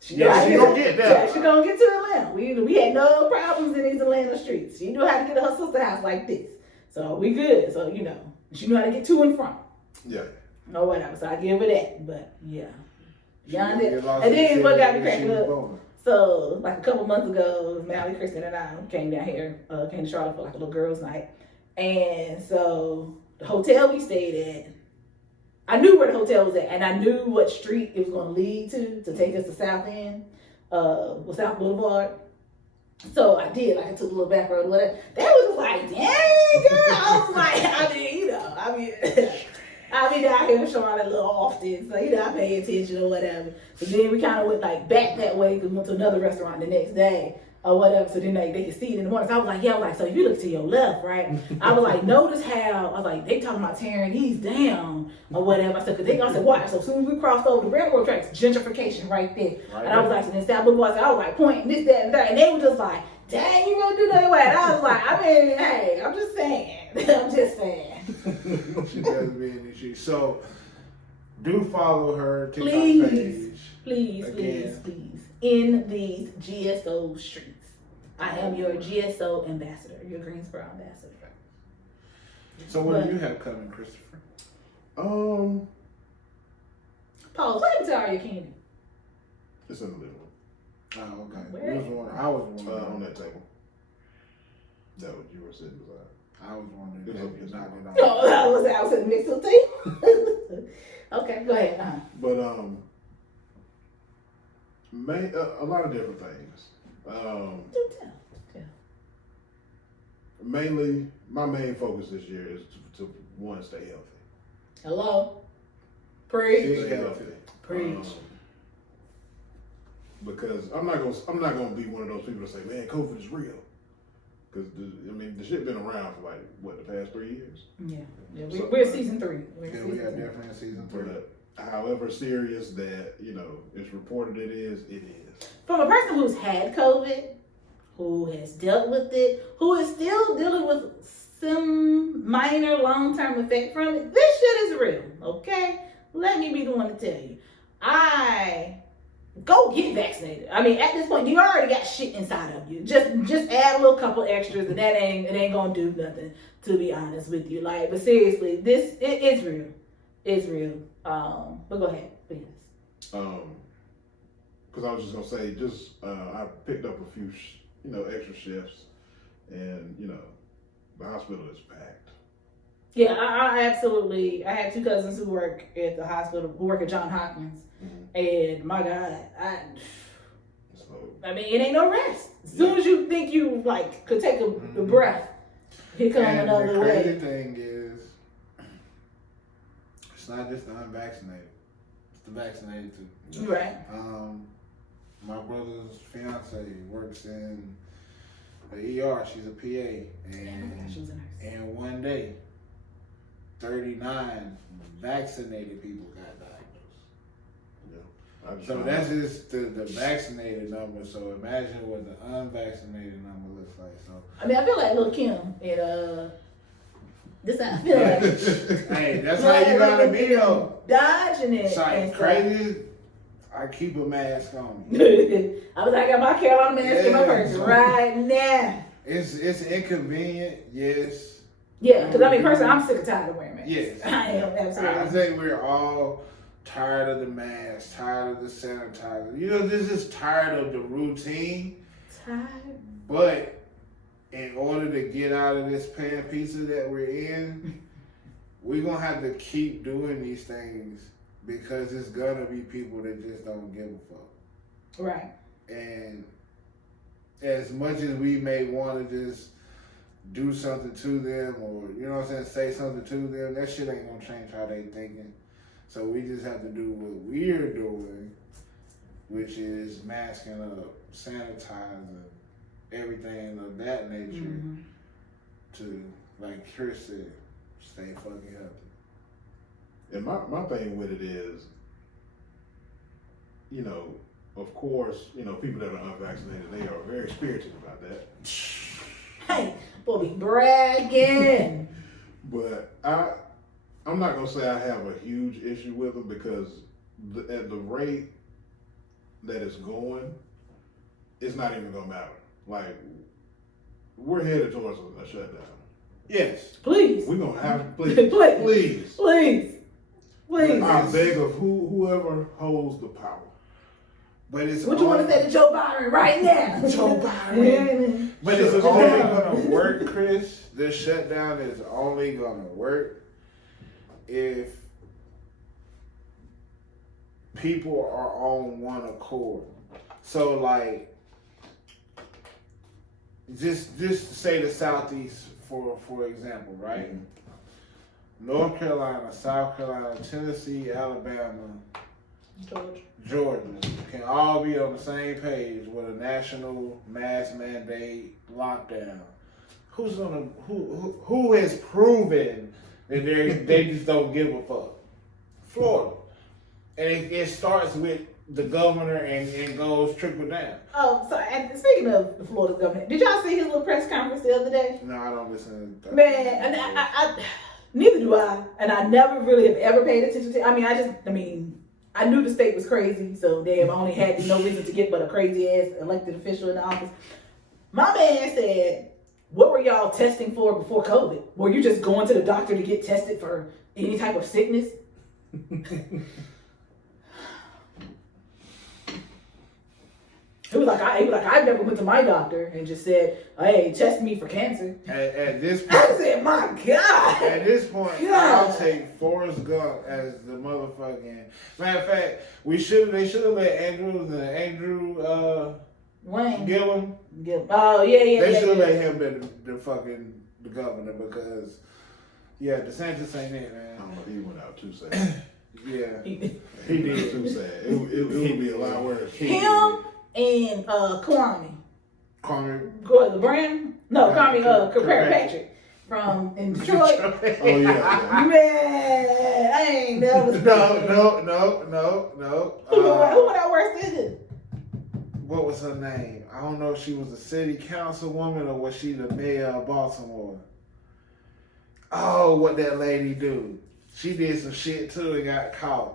She know Yeah, how to she get gonna to- get there. Yeah, she gonna get to Atlanta. We had no problems in these Atlanta streets. She knew how to get to her sister's house like this. So we good. So you know, she knew how to get to and from. Yeah. Or whatever. So I give her that. But yeah. Beyond she it. get lost And in the then what got me city cracking where she up. was born. So like a couple months ago, Mally, Kristen, and I came down here, came to Charlotte for like a little girls' night. And so the hotel we stayed at, I knew where the hotel was at, and I knew what street it was going to lead to take us to South End, South Boulevard. So I did, like I took a little back road or whatever. That was just like, dang, girl. I was like, I be down here in Charlotte a little often, so I pay attention or whatever. So then we kind of went like back that way because we went to another restaurant the next day or whatever. So then they could see it in the morning. So I was like, so if you look to your left, right? I was like, notice how I was like, they talking about tearing these down or whatever. I said, watch. So as soon as we crossed over the railroad tracks, gentrification right there. Right and I was like, so then South Boulevard, I was like pointing this, that, and that, and they were just like, dang, you gonna do that way? And I was like, hey, I'm just saying. I'm just saying. She does be in the streets. So do follow her TikTok page. Please. In these GSO streets. I am your GSO ambassador, your Greensboro ambassador. So what do you have coming, Christopher? Pause. What happened to all your candy? It's in the living room. Oh, okay. Where? I was wondering. On that table. That what you were sitting beside. I was wondering. It was if okay. you knocked it off. No, I was in the mix of tea. Okay, go ahead. But a lot of different things. Do tell. Mainly, my main focus this year is to one, stay healthy. Hello? Preach. Stay healthy. Preach. Because I'm not gonna be one of those people that say, man, COVID is real. Because the shit been around for like the past 3 years. Yeah. We're season 3. We are definitely in season 3. But however serious that it's reported it is. From a person who's had COVID, who has dealt with it, who is still dealing with some minor long-term effect from it, this shit is real, okay? Let me be the one to tell you. Go get vaccinated. I mean, at this point, you already got shit inside of you. Just add a little couple extras, and it ain't gonna do nothing. To be honest with you, but seriously, it's real. It's real. But go ahead, please. Because I was just gonna say, I picked up a few, extra shifts, and the hospital is packed. Yeah, I absolutely. I have 2 cousins who work at the hospital, who work at Johns Hopkins, and my God, I mean, it ain't no rest. As soon as you think you could take a breath, here comes another the crazy wave. thing is, it's not just the unvaccinated; it's the vaccinated too. Right. My brother's fiance works in the ER. She's a PA, and one day, 39 vaccinated people got diagnosed. So that's just the vaccinated number. So imagine what the unvaccinated number looks like. So I mean, I feel like Lil' Kim and this I feel like. hey, that's how you gotta be though. Dodging it. It's like crazy. I keep a mask on me. I was like, I got my Carolina mask in my purse right now. It's inconvenient, yes. Yeah, because I mean, personally, I'm sick and tired of wearing masks. Yes. I am, absolutely. I think we're all tired of the mask, tired of the sanitizer. You know, this is tired of the routine. Tired. But in order to get out of this pan pizza that we're in, we're going to have to keep doing these things because it's going to be people that just don't give a fuck. Right. And as much as we may want to just do something to them or, you know what I'm saying, say something to them, that shit ain't going to change how they thinking. So we just have to do what we're doing, which is masking up, sanitizing, everything of that nature to, like Chris said, stay fucking healthy. And my thing with it is, you know, of course, you know, people that are unvaccinated, they are very spirited about that. Hey, boy, be bragging. But I'm not gonna say I have a huge issue with them because at the rate that it's going, it's not even gonna matter. Like, we're headed towards a shutdown. Yes. Please. We're gonna have to Please. I beg of whoever holds the power. But it's what you want to say to Joe Biden right now? Joe Biden. But it's only gonna work, Chris. This shutdown is only gonna work if people are on one accord. So like, just say the Southeast for example, right? North Carolina, South Carolina, Tennessee, Alabama, Georgia can all be on the same page with a national mask mandate lockdown. Who has proven that they just don't give a fuck? Florida. And it starts with the governor and goes trickle down. Oh, so and speaking of the Florida governor, did y'all see his little press conference the other day? No, I don't listen to that. Man, and I neither do I. And I never really have ever paid attention to I knew the state was crazy, so they only had no reason to get but a crazy ass elected official in the office. My man said, what were y'all testing for before COVID? Were you just going to the doctor to get tested for any type of sickness? He was like, I never went to my doctor and just said, hey, test me for cancer. At this point, I said, my God. At this point, I'll take Forrest Gump as the motherfucking. Matter of fact, they should have let Andrew Wayne Gillum. Oh yeah. They should have let him be the governor because DeSantis ain't it, man. Oh, he went out too sad. Yeah, he did too sad. It would be a lot worse. Him and Kwame. Kwame Brown? No, Kwame Kirkpatrick in Detroit. Oh yeah. Man, I ain't never. No. Who went out worse than him? What was her name? I don't know if she was a city councilwoman or was she the mayor of Baltimore. Oh, what that lady do? She did some shit too and got caught.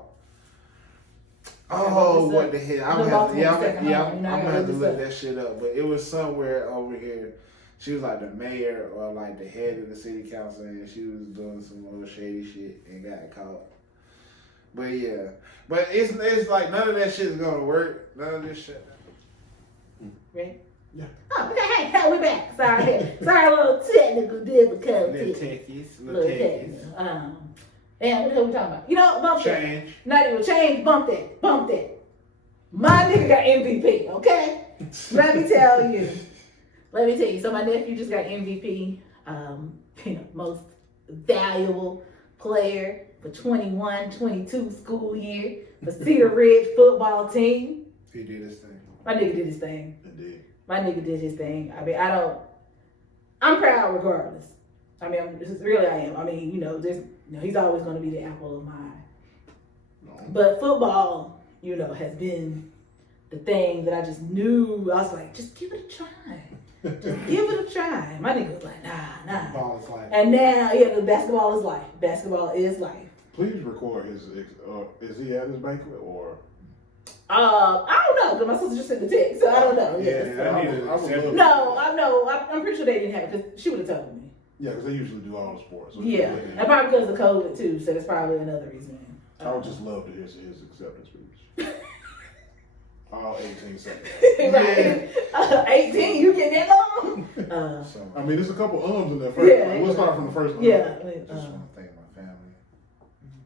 Oh, what the hell? I'm gonna have to look that shit up. But it was somewhere over here. She was like the mayor or like the head of the city council, and she was doing some little shady shit and got caught. But yeah, but it's like none of that shit is gonna work. None of this shit. Ready? Yeah. Oh, okay. Hey, we're back. Sorry, a little technical difficulty. Little techies. Damn, what the hell we talking about? You know, bump Change. that. Not even change, bump that. My nigga got MVP, okay? Let me tell you. So my nephew just got MVP, most valuable player for 21-22 school year for Cedar Ridge football team. He did his thing. My nigga did his thing. Indeed. My nigga did his thing. I mean, I'm proud regardless. I mean, I am. I mean, he's always going to be the apple of my eye. No. But football you know, has been the thing that I just knew. I was like, just give it a try. Just give it a try. My nigga was like, nah. Ball is life. And now, yeah, the basketball is life. Basketball is life. Please record his. Is he at his banquet or? I don't know, because my sister just sent the text, so I don't know. Yeah, I need to. I would No, I'm pretty sure they didn't have it, because she would have told me. Yeah, because they usually do all the sports. So Yeah, and probably because of COVID too, so that's probably another reason. I would just love to hear his acceptance speech. All 18 seconds. Right. 18, you getting that long? So, I mean, there's a couple ums in there first. Yeah, We'll start from the first one. Yeah. just want to thank my family,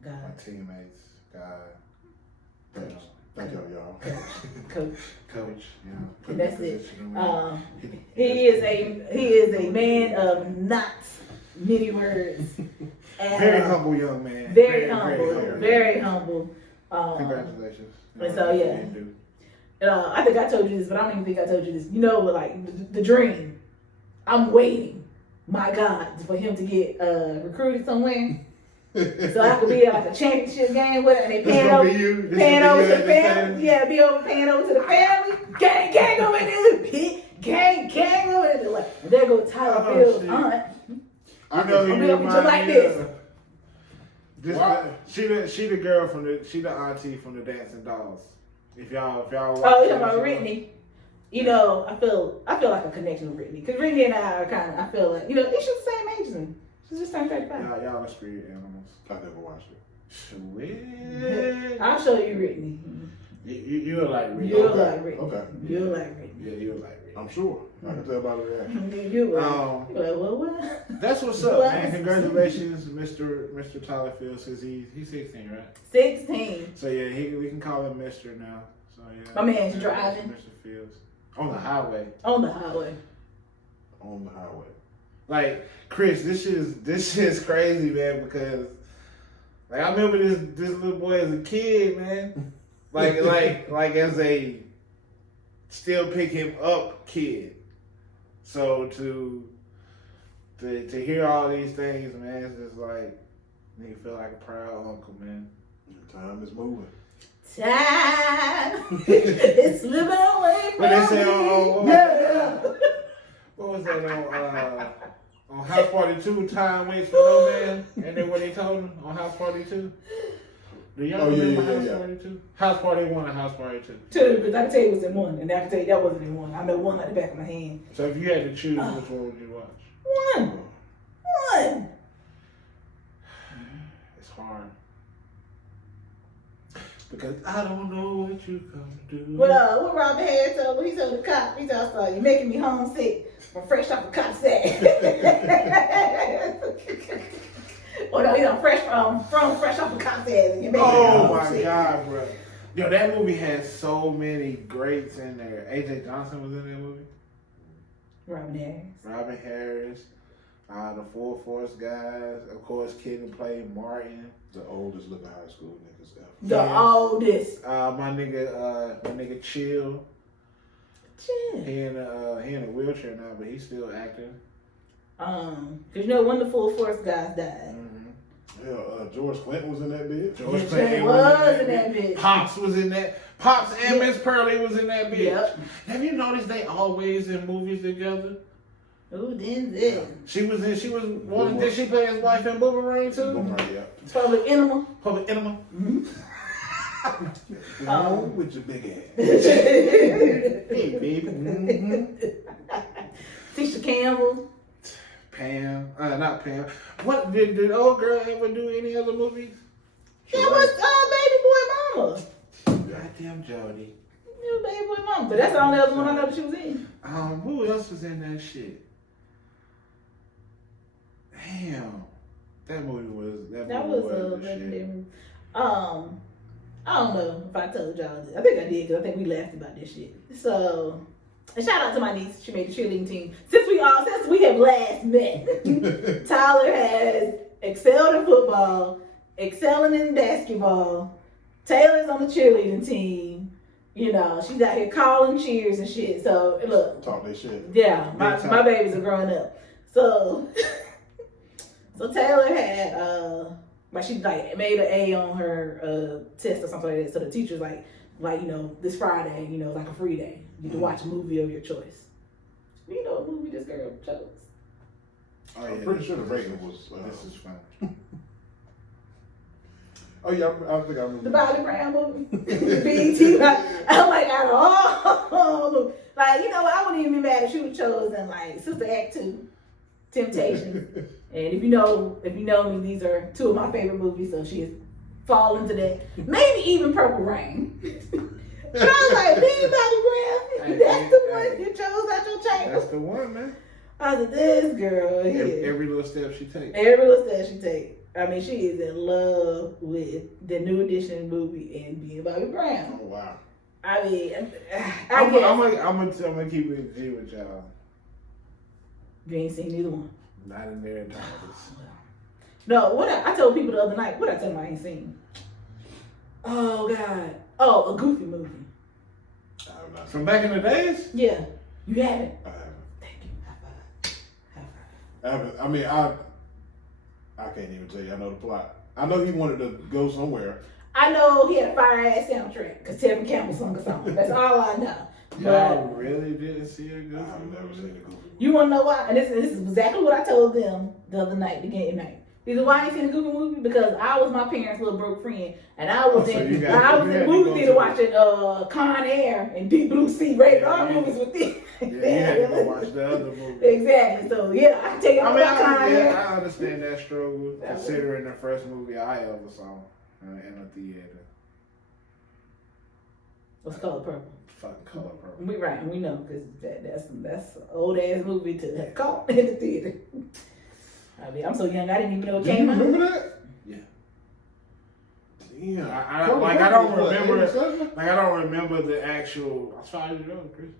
my God, teammates, God, Thank y'all. coach. you know, put And me in that's it. position to win. He is a man of not many words. And, Very humble young man. Very humble. Very humble. Congratulations. And so, yeah. You do. I think I told you this, but I don't even think I told you this. You know, like the dream. I'm waiting, my God, for him to get recruited somewhere, so I could be at like a championship game with it, and they pan over, pan over to the family. Yeah, pan over to the family. Gang over there, gang over there. Like, and there go Tyler Fields' aunt. I know I'm you gonna be just like this. She the girl from the auntie from the Dancing Dolls. If y'all watch Oh, you talking about Brittany? You know, I feel like a connection with Brittany, because Brittany and I are kind of. I feel like, you know, she's the same age as me. She's just turned 35. Y'all are spirit animals. I never watched it. Sweet. I'll show you Brittany. You'll like Brittany. You'll like Brittany. Okay. You'll like Brittany. Yeah, you'll like Brittany. I'm sure. I can tell by the reaction. You will. You're like, well, what? That's what's up, What? man. Congratulations, Mr. Tyler Fields, because he's 16, right? 16. So yeah, we can call him Mr. now. So yeah. My man's driving. Mr. Fields on the highway. On the highway. On the highway. Like, Chris, this is crazy, man, because like I remember this little boy as a kid, man. Like as a still pick him up kid. So to hear all these things, man, it's just like you feel like a proud uncle, man. Time is moving. Time it's slipping away from What they say me. what was that on House Party 2, Time Waits for No Man? And then what they told him on House Party 2? Do y'all remember House Party 2? House Party 1 and House Party 2. Two, because I can tell you it was in one, and I can tell you that wasn't in one. I know one like the back of my hand. So if you had to choose, which one would you watch? One. It's hard. Because I don't know what you come to do. What Robin had told me, he told the cop, he told us, you're making me homesick from fresh off a cop's sack. Oh no, he's fresh from fresh off a cop's ass. And you're making me homesick. God, bro. Yo, that movie has so many greats in there. AJ Johnson was in that movie. Robin Harris. The Full Force guys. Of course, Kid and Play Martin. The oldest living high school niggas ever. The oldest. My nigga Chill. He in a wheelchair now, but he's still acting. Cause you know one of the Full Force guys died. Yeah, George Clinton was in that bitch. George Clinton was in that bitch. Pops was in that. Pops and Miss Pearly was in that bitch. Yep. Have you noticed they always in movies together? Who did this? She was one. Did she play his wife in Boomerang too? Boomerang, yeah. Public Enema. Public Enema. With your big ass. Hey, baby. Tisha Campbell. Pam. Not Pam. What did old girl ever do any other movies? That was Baby Boy Mama. Goddamn Jody. Yeah, Baby Boy Mama. But that's the only other one I know that she was in. Who else was in that shit? Damn. That movie was the shit. legendary. I don't know if I told y'all this. I think I did because I think we laughed about this shit. So, and shout out to my niece. She made the cheerleading team. Since we have last met, Tyler has excelled in football, excelling in basketball. Taylor's on the cheerleading team. You know, she's out here calling cheers and shit. So, look. Talk that shit. Yeah, my babies are growing up. So, Taylor had, like she like made an A on her test or something like that. So the teacher's like, like, this Friday, like a free day. You can watch a movie of your choice. You know what movie this girl chose? Oh, yeah. I'm pretty sure the rating was. This is fun. Oh yeah, I think I remember. The Bobby Brown movie. BET. I'm like, out of all, like, I wouldn't even be mad if she was chosen like Sister Act 2, Temptation. And if you know me, these are two of my favorite movies, so she has fallen into that. Maybe even Purple Rain. But I was like, man, Bobby Brown, that's the one you chose out your chamber. That's the one, man. I was like, this girl here. Every little step she takes. Every little step she takes. I mean, she is in love with the New Edition movie and being Bobby Brown. Oh wow. I mean, I'm gonna keep it G with y'all. You ain't seen neither one. Not in their entirety. No, I told people the other night, what I tell them I ain't seen? Oh, God. Oh, a Goofy movie. I have not. From back in the days? Yeah. You haven't? I haven't. Thank you. High five. High five. I haven't. I mean, I can't even tell you. I know the plot. I know he wanted to go somewhere. I know he had a fire-ass soundtrack because Tevin Campbell sung a song. That's all I know. Y'all really didn't see a good I've never seen a Goofy. You want to know why? And this is exactly what I told them the other night, the game night. Because why I ain't seen a Goofy movie? Because I was my parents' little broke friend, and I was in the movie theater watching Con Air and Deep Blue Sea rated R movies with them. Yeah, you had to go watch the other movie. Exactly. So yeah, I can tell you all about Con Air. I understand that struggle, considering the first movie I ever saw in a theater. What's Color Purple? Fucking Color Purple. We right, we know because that's an old ass movie to have caught in the theater. I mean, I'm so young, I didn't even know it came out. Remember that? Yeah. Yeah. I don't remember the actual. I was 5 years old, Chris.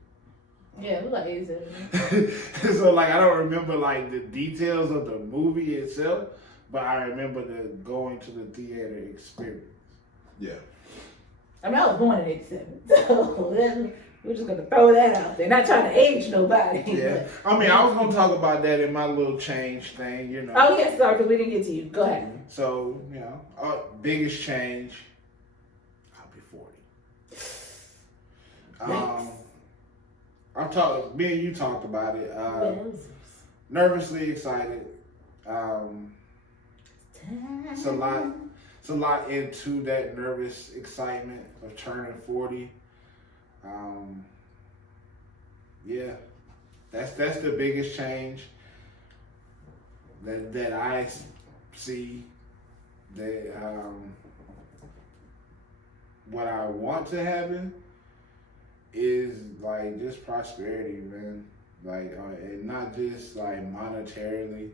Yeah, it was like 87. So like I don't remember like the details of the movie itself, but I remember the going to the theater experience. Yeah. I mean, I was born in 87, so we're just gonna throw that out there. Not trying to age nobody. Yeah. I mean, I was gonna talk about that in my little change thing, Oh yes, sorry, because we didn't get to you. Go ahead. So biggest change. I'll be 40. Me and you talked about it. Nervously excited. It's a lot into that nervous excitement of turning 40. Yeah, that's the biggest change that I see. That what I want to happen is like just prosperity, man. Like, and not just like monetarily,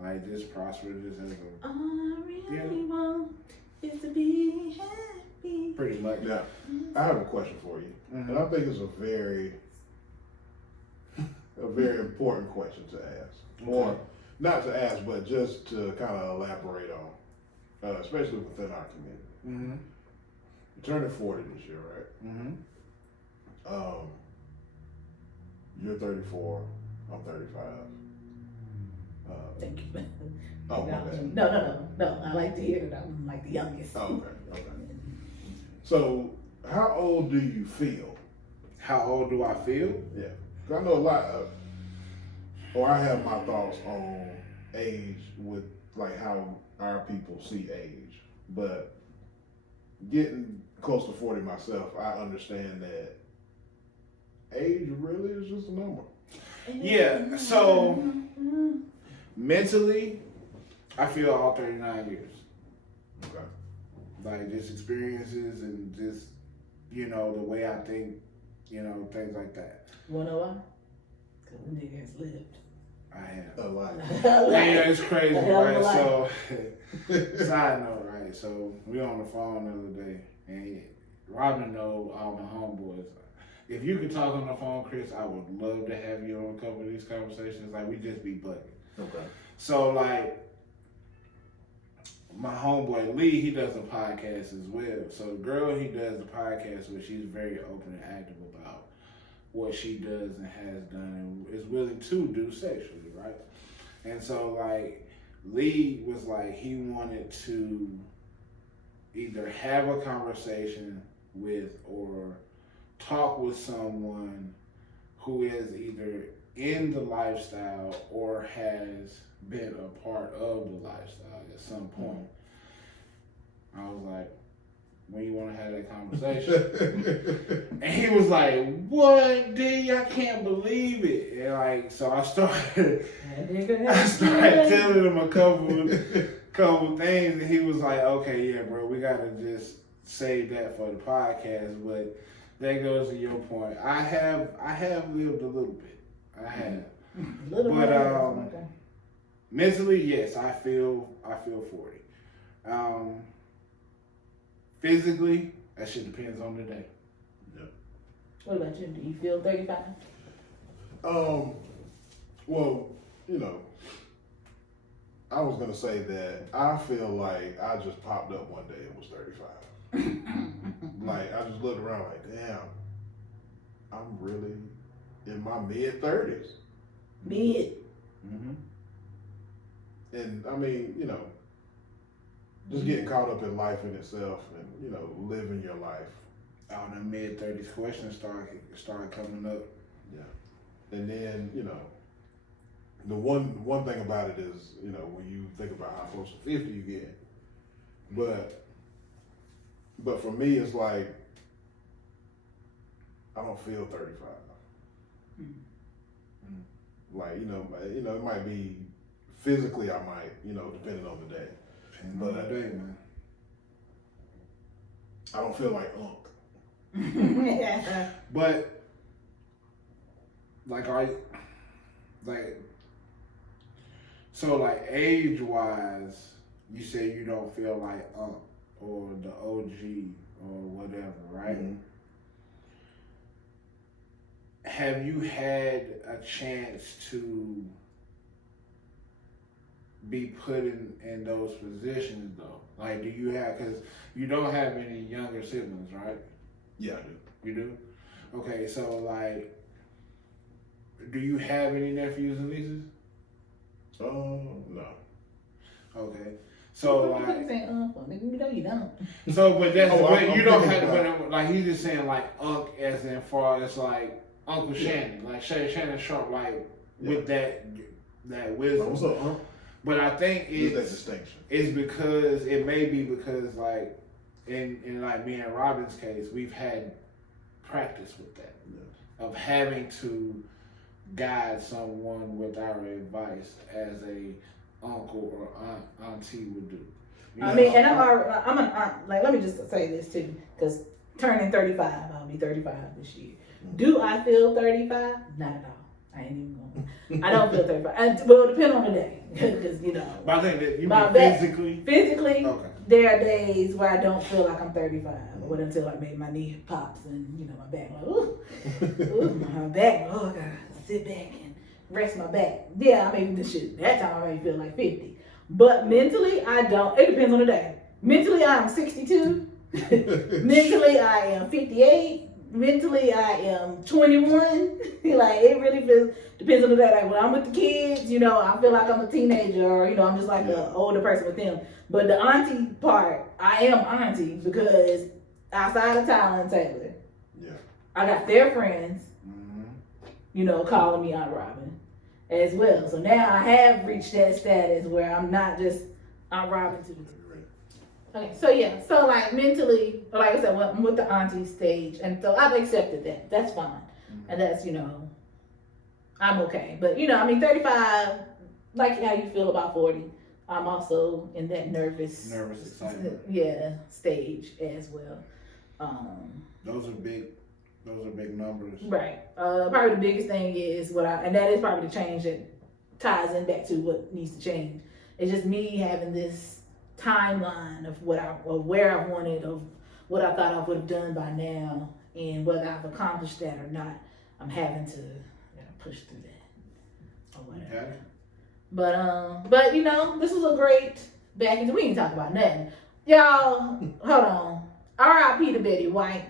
like just prosper, just as a. All I really want is to be happy. Pretty much. Now, I have a question for you, and I think it's a very important question to ask, or not to ask, but just to kind of elaborate on, especially within our community. Mm-hmm. You're turning 40 this year, right? Mm-hmm. You're 34. I'm 35. Thank you. Oh, my bad. No. I like to hear that I'm like the youngest. Oh, okay. So, how old do you feel? How old do I feel? Yeah. 'Cause I know a lot of, or I have my thoughts on age with like how our people see age. But getting close to 40 myself, I understand that age really is just a number. Yeah, so mentally, I feel all 39 years. Okay. Like just experiences and just, the way I think, things like that. Wanna know why? Because the nigga has lived. I have. A lot. Yeah, it's crazy, A hell of a right? life. So, side note, right? So, we on the phone the other day, and Robin know all my homeboys. If you could talk on the phone, Chris, I would love to have you on a couple of these conversations. Like, we just be bugging. Okay. So, like, my homeboy Lee, he does a podcast as well. So, the girl he does the podcast with, she's very open and active about what she does and has done and is willing to do sexually, right? And so, like, Lee was like, he wanted to either have a conversation with or talk with someone who is either in the lifestyle or has been a part of the lifestyle at some point. I was like, when you want to have that conversation? And he was like, what, D? I can't believe it. And like, so I started telling him a couple things, and he was like, okay, yeah, bro, we got to just save that for the podcast. But that goes to your point. I have lived a little bit. I have. But okay. Mentally, yes, I feel 40. Physically, that shit depends on the day. Yeah. What about you? Do you feel 35? Well, you know, I was gonna say that I feel like I just popped up one day and was 35. Like I just looked around like, damn, I'm really in my mid-30s. Mid. Mm-hmm. And I mean, you know, just getting caught up in life in itself and, you know, living your life. All the mid-30s questions started coming up. Yeah. And then, you know, the one thing about it is, you know, when you think about how close to 50 you get. But for me, it's like, I don't feel 35. Mm-hmm. Like, you know, it might be physically, I might, you know, depending on the day. Depending on the day, man. I don't feel like unk. But like age wise, you say you don't feel like or the OG or whatever, right? Mm-hmm. Have you had a chance to be put in those positions though? Like, do you have, because you don't have any younger siblings, right? Yeah, I do. You do? Okay, so like, do you have any nephews and nieces? No. Okay. So like, you know you don't. so but that's but you don't have about... but like he's just saying like unk as in far as like Uncle Shannon, like Shannon Sharp, like with that wisdom. What's up, Unc? But I think it's that distinction. It's because it may be because like in like me and Robin's case, we've had practice with that of having to guide someone with our advice as a uncle or auntie would do. You know? I mean, and I'm an aunt. Like, let me just say this too, because turning 35, I'll be 35 this year. Do I feel 35? Not at all. I ain't even going. I don't feel 35. Well, it depends on the day, because you know. But I think that you mean physically, okay. There are days where I don't feel like I'm 35. But until like maybe my knee pops and you know my back, like ooh, my back. Oh, I gotta sit back and rest my back. Yeah, I mean this shit. That time I may feel like 50. But mentally, I don't. It depends on the day. Mentally, I am 62. Mentally, I am 58. Mentally, I am 21. Like, it really depends on the day. Like, when I'm with the kids, you know, I feel like I'm a teenager or, you know, I'm just like an older person with them. But the auntie part, I am auntie because outside of Tyler and Taylor, I got their friends, you know, calling me Aunt Robin as well. So now I have reached that status where I'm not just Aunt Robin to the Okay, so yeah, so like mentally, like I said, I'm with the auntie stage, and so I've accepted that. That's fine, and that's, you know, I'm okay. But you know, I mean, 35, like how you feel about 40, I'm also in that nervous excitement, stage as well. Those are big numbers, right? Probably the biggest thing is and that is probably the change that ties in back to what needs to change. It's just me having this timeline of where I wanted, of what I thought I would have done by now, and whether I've accomplished that or not. I'm having to push through that or whatever. Okay. But you know, this was a great back into. We ain't talk about nothing, y'all. Hold on. R.I.P. to Betty White.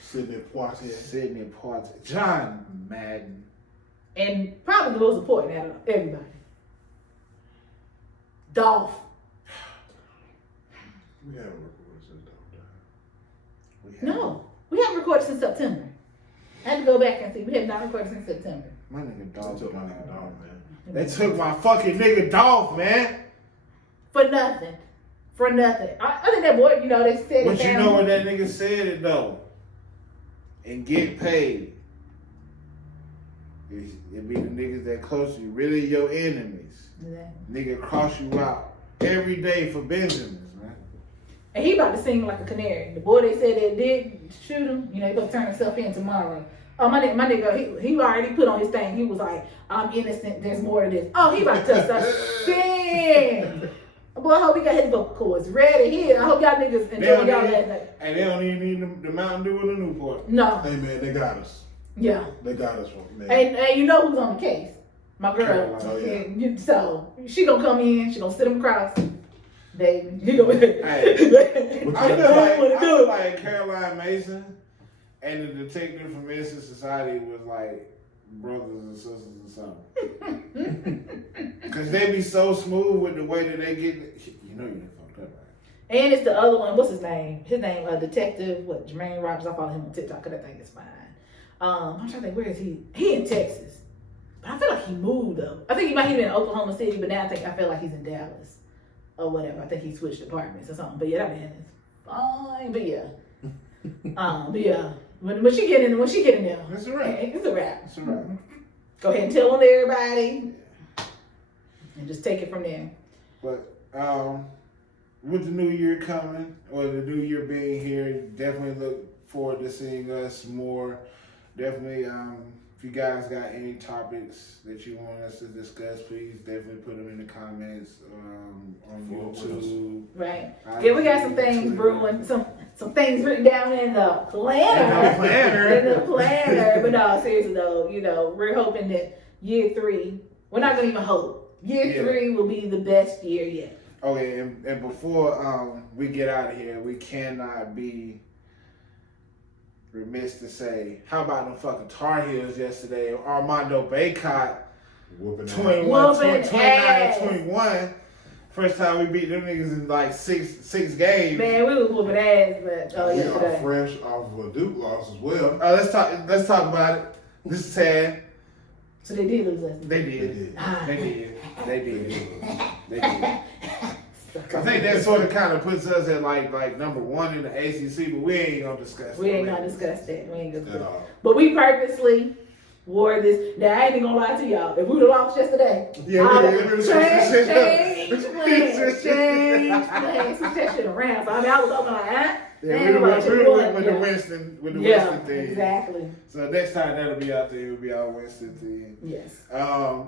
Sidney Poitier. John Madden. And probably the most important out of everybody. Dolph. We haven't recorded since Dolph died. since September. I had to go back and see. We have not recorded since September. My nigga dog. Took my nigga dog, man. They took my fucking nigga dog, man. For nothing. For nothing. I think that boy, you know, they said But you know what that nigga said it though. And get paid. It be the niggas that close you, really your enemies. Yeah. Nigga cross you out every day for Benjamins, man. And he about to sing like a canary. The boy they said that did shoot him, you know, he gonna turn himself in tomorrow. Oh, my nigga, he already put on his thing. He was like, I'm innocent, there's more to this. Oh, he about to touch that shit. Boy, I hope he got his vocal cords ready here. I hope y'all niggas enjoy y'all last night. And they don't even need the Mountain Dew or the Newport. No. Hey man, they got us. Yeah. They got us, man. And you know who's on the case? My girl. Caroline. Oh, yeah. And so she gonna come in. She gonna sit him across. Baby, you gonna. Hey. What I you feel got? like Caroline Mason and the detective from Instant Society was like brothers and sisters or something. Cause they be so smooth with the way that they get. You know you done fucked up, right? And it's the other one. What's his name? His name, Detective. What? Jermaine Rogers. I follow him on TikTok. Cause I think it's fine. I'm trying to think. Where is he? He in Texas, but I feel like he moved though. I think he might be in Oklahoma City, but now I feel like he's in Dallas or whatever. I think he switched apartments or something. But yeah, that man is fine. But yeah, but yeah. When she get in there, It's a wrap. It's a wrap. It's a wrap. Go ahead and tell on everybody, and just take it from there. But with the new year coming, or the new year being here, definitely look forward to seeing us more. Definitely, if you guys got any topics that you want us to discuss, please definitely put them in the comments on YouTube. Right. Yeah, we got some things brewing, some things written down in the planner. In the planner. But no, seriously though, you know, we're hoping that year 3, we're not gonna even hope. Year 3 will be the best year yet. Okay, and before we get out of here, we cannot be remiss to say, how about them fucking Tar Heels yesterday? Armando Baycott, Whooping 29-21. First time we beat them niggas in like six games. Man, we was whooping ass, but We yesterday. are fresh off of a Duke loss as well. Let's talk about it. This is sad. So they did lose us. They did. Ah. They did. I think that sort of kind of puts us at like number 1 in the ACC, but we ain't gonna discuss We that. ain't gonna discuss that. We ain't gonna discuss At that. all. But we purposely wore this. Now I ain't even gonna lie to y'all. If we would've lost yesterday, Yeah, I we would would've change plans, switch that shit around. So I mean, I was hoping like, huh? Yeah, Man, we like, were with yeah. the Winston thing. Exactly. So next time that'll be out there, it'll be our Winston thing. Yes.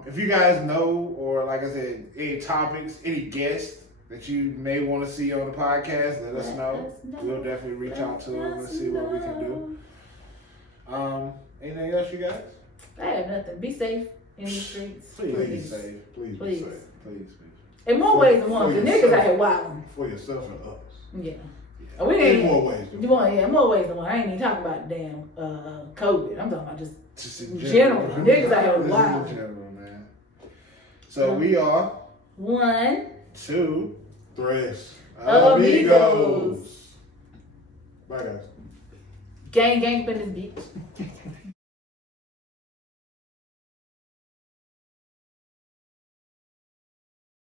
If you guys know, or like I said, any topics, any guests that you may want to see on the podcast, let us know. We'll definitely reach out to them and see what we can do. Anything else, you guys? I have nothing. Be safe in the streets. Please be Please. safe. Please be Please. safe. Please. In more ways than one. The niggas out here wilding. For yourself and us. Yeah. We In ain't more ways than more ways than one. I ain't even talking about damn COVID. I'm talking about Just in general. Niggas out here This is wild. in general, man. So we are 1. 2 Tres. Amigos. Bye guys. Gang up in this bitch.